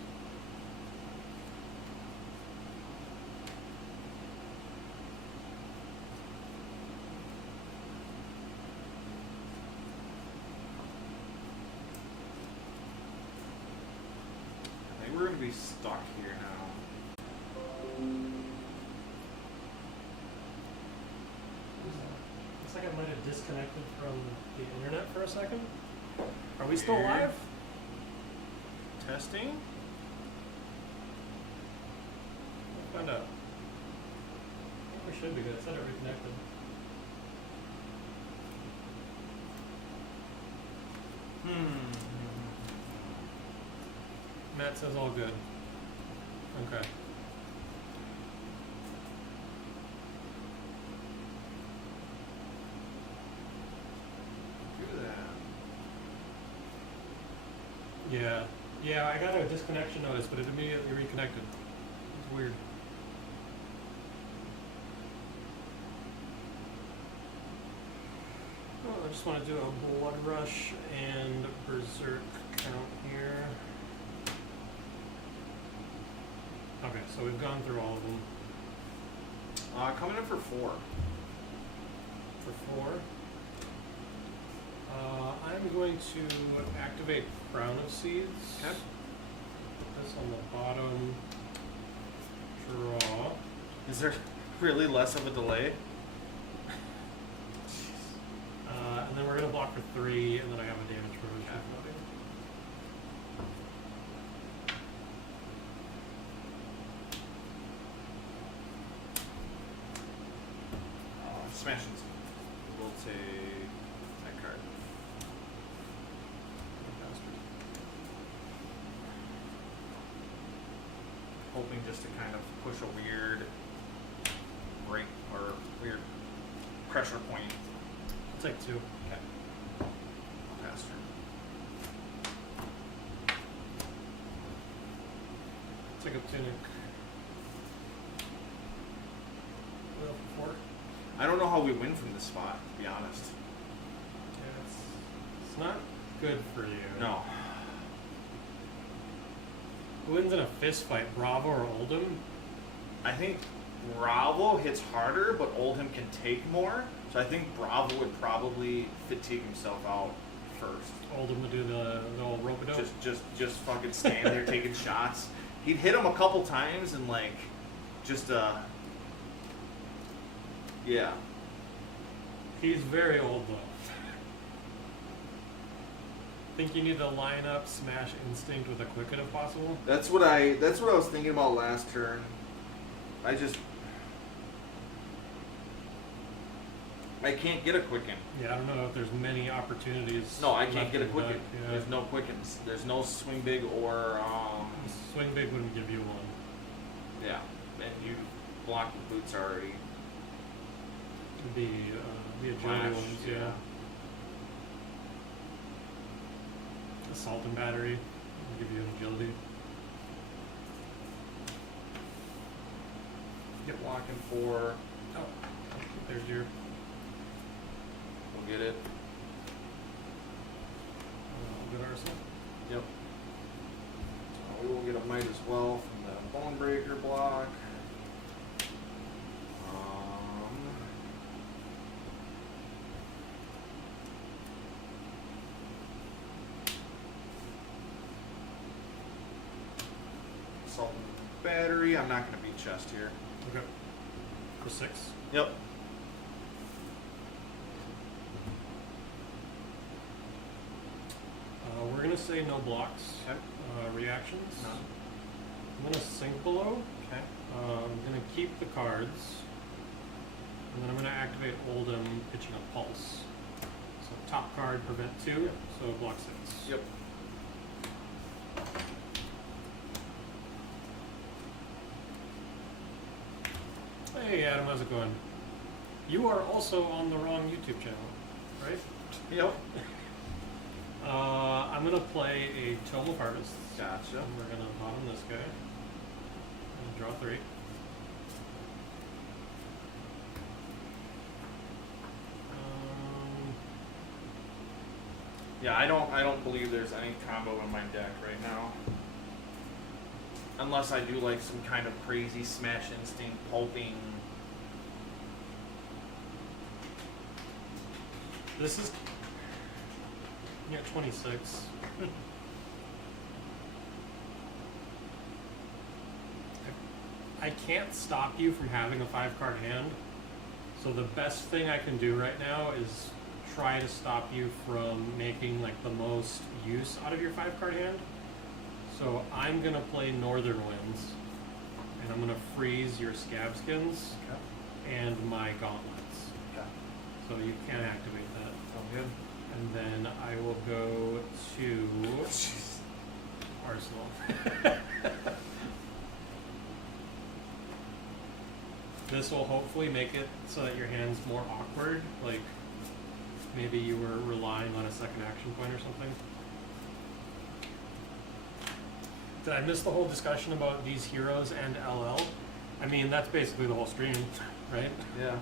I think we're going to be stuck here now. Looks like I might have disconnected from the internet for a second. Are we still Weird. live? Testing. We'll find out. I think we should be good. It said it reconnected. Matt says all good. Okay. Do that. Yeah. Yeah, I got a disconnection notice, but it immediately reconnected. It's weird. Well, I just want to do a blood rush and berserk count here. Okay, so we've gone through all of them. Coming in for 4. For 4. I'm going to activate Crown of Seeds. Okay. Put this on the bottom. Draw. Is there really less of a delay? And then we're going to block for 3, and then I have a damage provision. Smashes. We'll take that card. Hoping just to kind of push a weird break or weird pressure point. I'll take 2. Okay. I'll pass turn. Take up Tunic. Well, for 4. I don't know how we win from this spot, to be honest. Yeah, it's not good for you. No. Who wins in a fist fight, Bravo or Oldhim? I think Bravo hits harder, but Oldhim can take more. So I think Bravo would probably fatigue himself out first. Oldhim would do the old rope-a-dope. Just fucking stand there taking shots. He'd hit him a couple times and yeah. He's very old though. Think you need to line up Smash Instinct with a Quicken if possible? That's what I was thinking about last turn. I can't get a Quicken. Yeah, I don't know if there's many opportunities. No, I can't left get a in the Quicken. deck, yeah. There's no Quickens. There's no Swing Big or Swing Big wouldn't give you one. yeah. And you blocked the boots already. The agility Flash, ones, yeah. Assault and Battery will give you an agility. Get blocking for. Oh, there's your We'll get it. good arsenal. Yep. We will get a Might as well from the Bone Breaker block. Assault and Battery. I'm not going to beat chest here. Okay. For 6. Yep. We're gonna say no blocks. Okay. Reactions. None. I'm gonna sink below. Okay. I'm gonna keep the cards, and then I'm gonna activate Oldhim, pitching a pulse. So top card prevent 2, Yep. so block 6. Yep. Hey Adam, how's it going? You are also on the wrong YouTube channel, right? Yep. I'm gonna play a Tome of Harvests. Gotcha. And we're gonna bottom this guy. And draw 3. Yeah, I don't believe there's any combo in my deck right now. Unless I do like some kind of crazy Smash Instinct pulping. This is 26. I can't stop you from having a 5-card hand. So the best thing I can do right now is try to stop you from making like the most use out of your 5-card hand. So I'm gonna play Northern Winds, and I'm gonna freeze your Scabskins and my Gauntlets. Okay. So you can activate that. Sound good? And then I will go to Arsenal. This will hopefully make it so that your hand's more awkward, like maybe you were relying on a second action point or something. Did I miss the whole discussion about these heroes and LL? I mean, that's basically the whole stream, right? Yeah.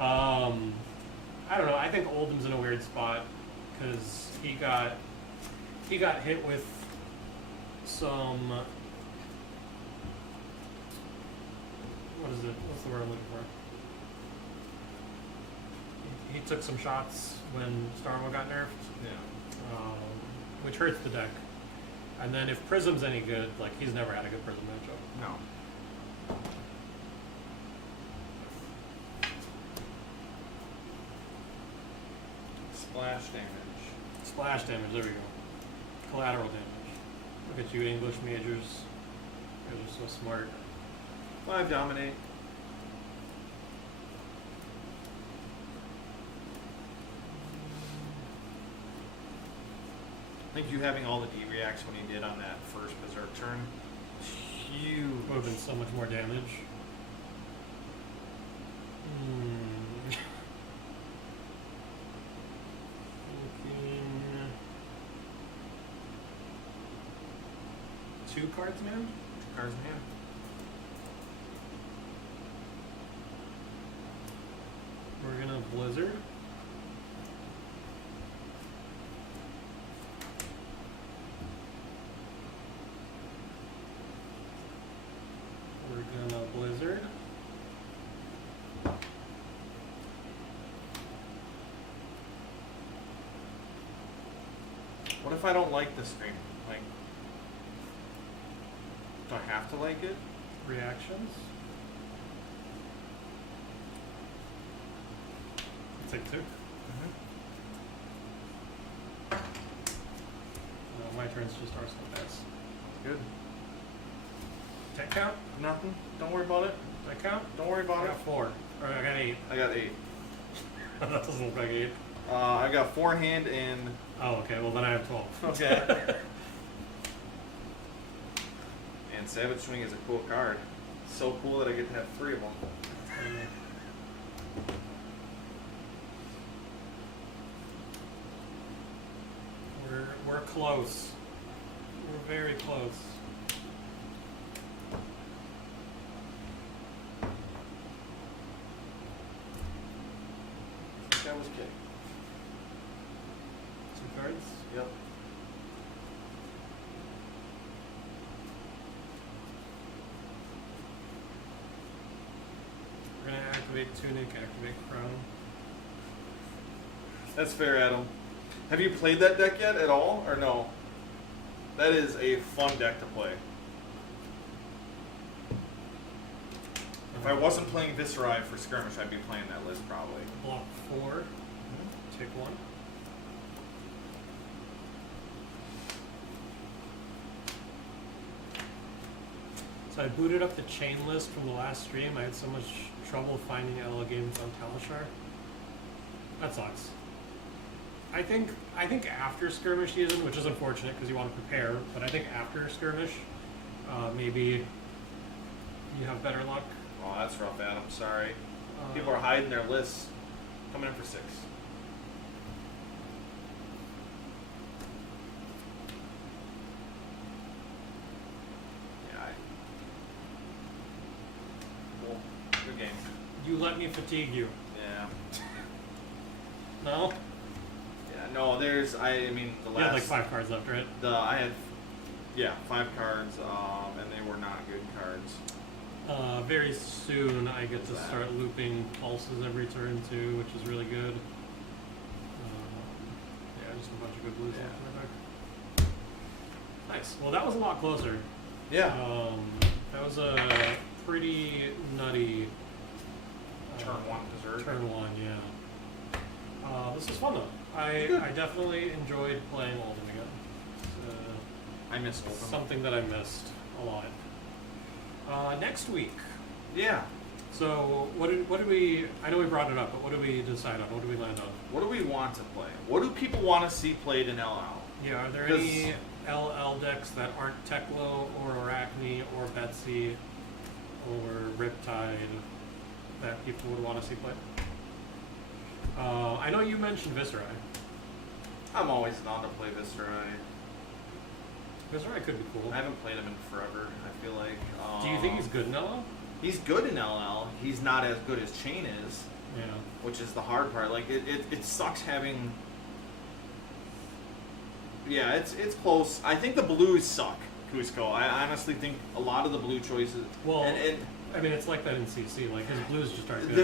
I don't know. I think Oldham's in a weird spot because he got hit with some. What is it? What's the word I'm looking for? He took some shots when Starmo got nerfed, Yeah. which hurts the deck. And then if Prism's any good, like he's never had a good Prism matchup. No. Splash damage. Splash damage, there we go. Collateral damage. Look at you English majors. You guys are so smart. 5 dominate. I think you having all the D reacts when you did on that first Berserk turn, huge. Would have been so much more damage. Looking. 2 cards, man? 2 cards in hand. We're gonna Blizzard. We're gonna Blizzard. What if I don't like the stream? Like, do I have to like it? Reactions. Take 2. My turn's just Arsenal bets. Good. Tech count? Nothing. Don't worry about it. Tech count? Don't worry I about it. got 4. Or I got 8. I got 8. That doesn't look like 8. I got 4 in hand and. Oh, okay. Well, then I have 12. Okay. And Savage Swing is a cool card. So cool that I get to have 3 of them. We're close. We're very close. I think I was kidding. 2 cards. Yep. We're gonna activate Tunic, activate Crown. That's fair, Adam. Have you played that deck yet at all, or no? That is a fun deck to play. If I wasn't playing Viscerai for Skirmish, I'd be playing that list probably. Block 4. Take 1. So I booted up the chain list from the last stream. I had so much trouble finding LL games on Talishar. That sucks. I think after Skirmish season, which is unfortunate because you want to prepare, but I think after Skirmish, maybe you have better luck. Oh, that's rough, Adam. Sorry. People are hiding their lists. Coming in for 6. Yeah. Cool. Good game. You let me fatigue you. Yeah. No? Yeah. No, there's. I mean, the You had like last. 5 cards left, right? I had. Yeah, 5 cards. And they were not good cards. Very soon I get to What's that? start looping pulses every turn too, which is really good. Yeah, just a bunch of good blues left in my deck. Nice. Well, that was a lot closer. Yeah. That was a pretty nutty Turn 1 dessert. Turn 1, yeah. This is fun though. I definitely enjoyed playing Oldhim again. I miss It's Oldhim. something that I missed a lot. Next week. Yeah. So what did we? I know we brought it up, but what did we decide on? What did we land on? What do we want to play? What do people want to see played in LL? Yeah, are there 'Cause- any LL decks that aren't Teklo or Arachne or Betsy or Riptide that people would want to see played? I know you mentioned Viscerai. I'm always down to play Viscerai. Vizsrai could be cool. I haven't played him in forever. I feel like. Do you think he's good in LL? He's good in LL. He's not as good as Chain is, Yeah. which is the hard part. Like it sucks having. Yeah, it's close. I think the blues suck, Cusco. I honestly think a lot of the blue choices. Well, and I mean, it's like that in CC. Like his blues just aren't good.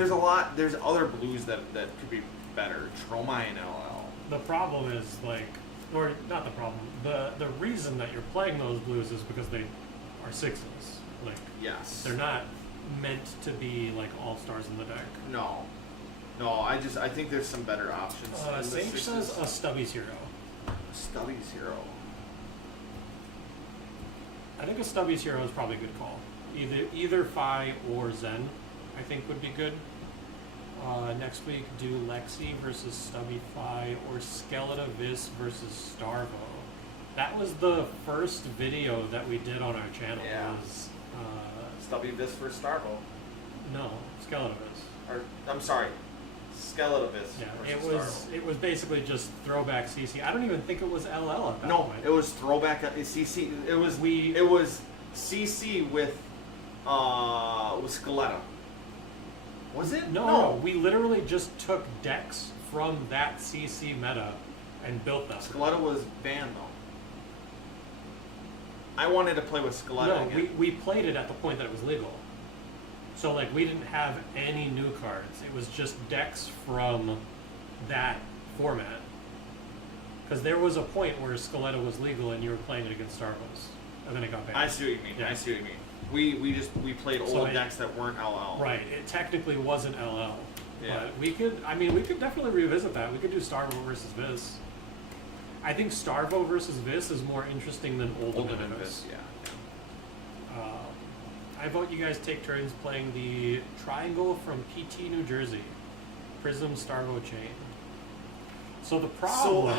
There's other blues that could be better. Tromai and LL. The problem is like, or not the problem. The reason that you're playing those blues is because they are sixes. Like Yes. they're not meant to be like all stars in the deck. No. I think there's some better options. in the Sage sixes. says a Stubby's hero. Stubby's hero. I think a Stubby's hero is probably a good call. Either Phi or Zen, I think would be good. Next week, do Lexi versus Stubby Phi or Skeletor Vis versus Starvo. That was the first video that we did on our channel. Yeah. Was, Stubby Vis for Starvo. no, Skeletor Vis. Or I'm sorry, Skeletor-Vis Yeah, versus it was basically just throwback CC. I don't even think it was LL at that No, point. it was throwback at CC. It was CC with Skeletor. Was it? No, we literally just took decks from that CC meta and built them. Skeletor was banned though. I wanted to play with Skeletor No, again. we played it at the point that it was legal. So like we didn't have any new cards. It was just decks from that format. Because there was a point where Skeletor was legal and you were playing it against Starbucks. And then it got banned. I see what you mean. Yeah. I see what you mean. We played old So decks that weren't LL. Right. It technically wasn't LL. Yeah. But we could definitely revisit that. We could do Starvo versus Viz. I think Starvo versus Viz is more interesting than Oldhim Oldhim and and Viz. Vis, yeah. I vote you guys take turns playing the Triangle from PT New Jersey. Prism Starvo Chain. So the problem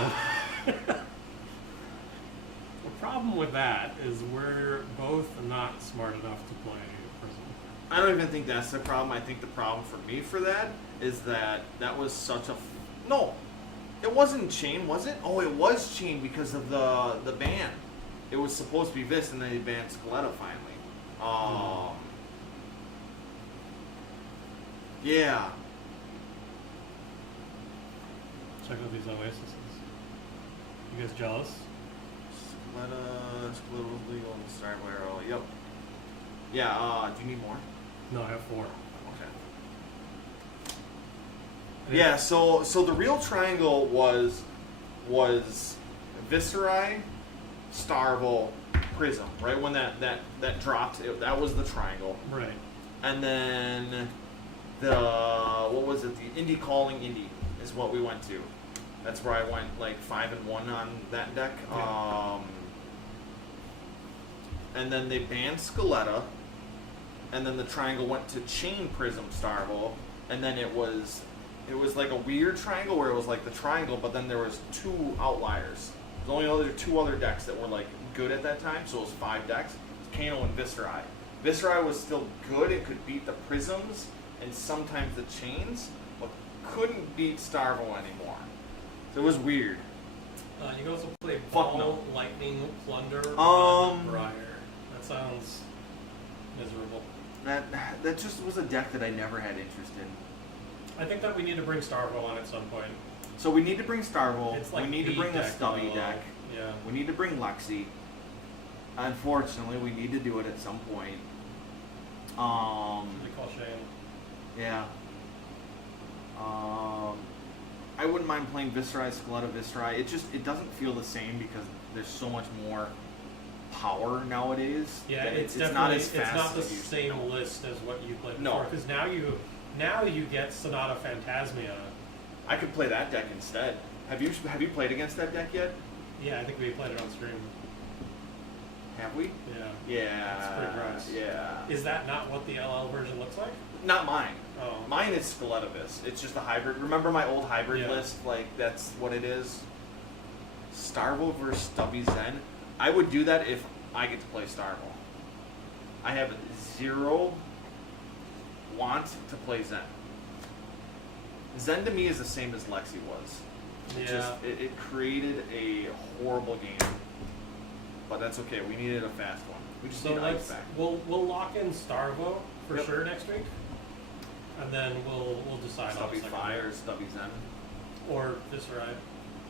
the problem with that is we're both not smart enough to play Prism. I don't even think that's the problem. I think the problem for me for that is that was such a no. It wasn't Chain, was it? Oh, it was Chain because of the ban. It was supposed to be Vis, and then they banned Skeletor finally. Yeah. Check out these Oases. You guys jealous? Skeletor was legal in Starvo Arrow. Yep. Yeah. Do you need more? No, I have 4. Okay. Yeah. So the real triangle was Vizsrai, Starvo, Prism. Right when that dropped, that was the triangle. Right. And then what was it? The Indie Calling Indie is what we went to. That's where I went like 5-1 on that deck. Yeah. And then they banned Skeletor, and then the triangle went to Chain Prism Starvo, and then it was like a weird triangle where it was like the triangle, but then there was 2 outliers. There's only 2 other decks that were like good at that time, so it was 5 decks. It was Kano and Vizsrai. Vizsrai was still good; it could beat the Prisms and sometimes the Chains, but couldn't beat Starvo anymore. So it was weird. You can also play Fuck Ball, no. Lightning, Plunder, Briar. That sounds miserable. That just was a deck that I never had interest in. I think that we need to bring Starvo on at some point. So we need to bring Starvo. It's like we need to the bring a deck, Stubby though. deck. Yeah. We need to bring Lexi. Unfortunately, we need to do it at some point. They call Shane. Yeah. I wouldn't mind playing Vizsrai, Skeletor, Vizsrai. It doesn't feel the same because there's so much more power nowadays. Yeah, that it's not definitely as fast it's not the as it used to same be. list as what you played No. before. Because now you get Sonata Phantasmia. I could play that deck instead. Have you played against that deck yet? Yeah, I think we played it on stream. Have we? Yeah. Yeah. It's pretty gross. Yeah. Is that not what the LL version looks like? Not mine. Oh. Mine is Skeletor-Vis. It's just a hybrid. Remember my old hybrid Yeah. list? Like, that's what it is. Starvo versus Stubby Zen. I would do that if I get to play Starvo. I have 0 want to play Zen. Zen to me is the same as Lexi was. Yeah. It created a horrible game. but that's okay. We needed a fast one. We just So need ice let's back. we'll lock in Starvo for Yep. sure next week, and then we'll decide on Stubby the second Fi one. or Stubby Zen. Or this right.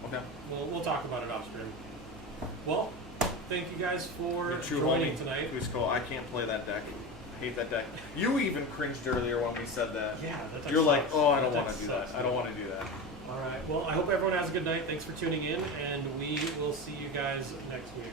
Okay. We'll talk about it off stream. Well, thank you guys for Your true joining homie, tonight. Cusco, I can't play that deck. I hate that deck. You even cringed earlier when we said that. Yeah, that deck You're like, sucks. oh, I don't That want deck to do that. sucks, I don't dude. want to do that. All right. Well, I hope everyone has a good night. Thanks for tuning in, and we will see you guys next week.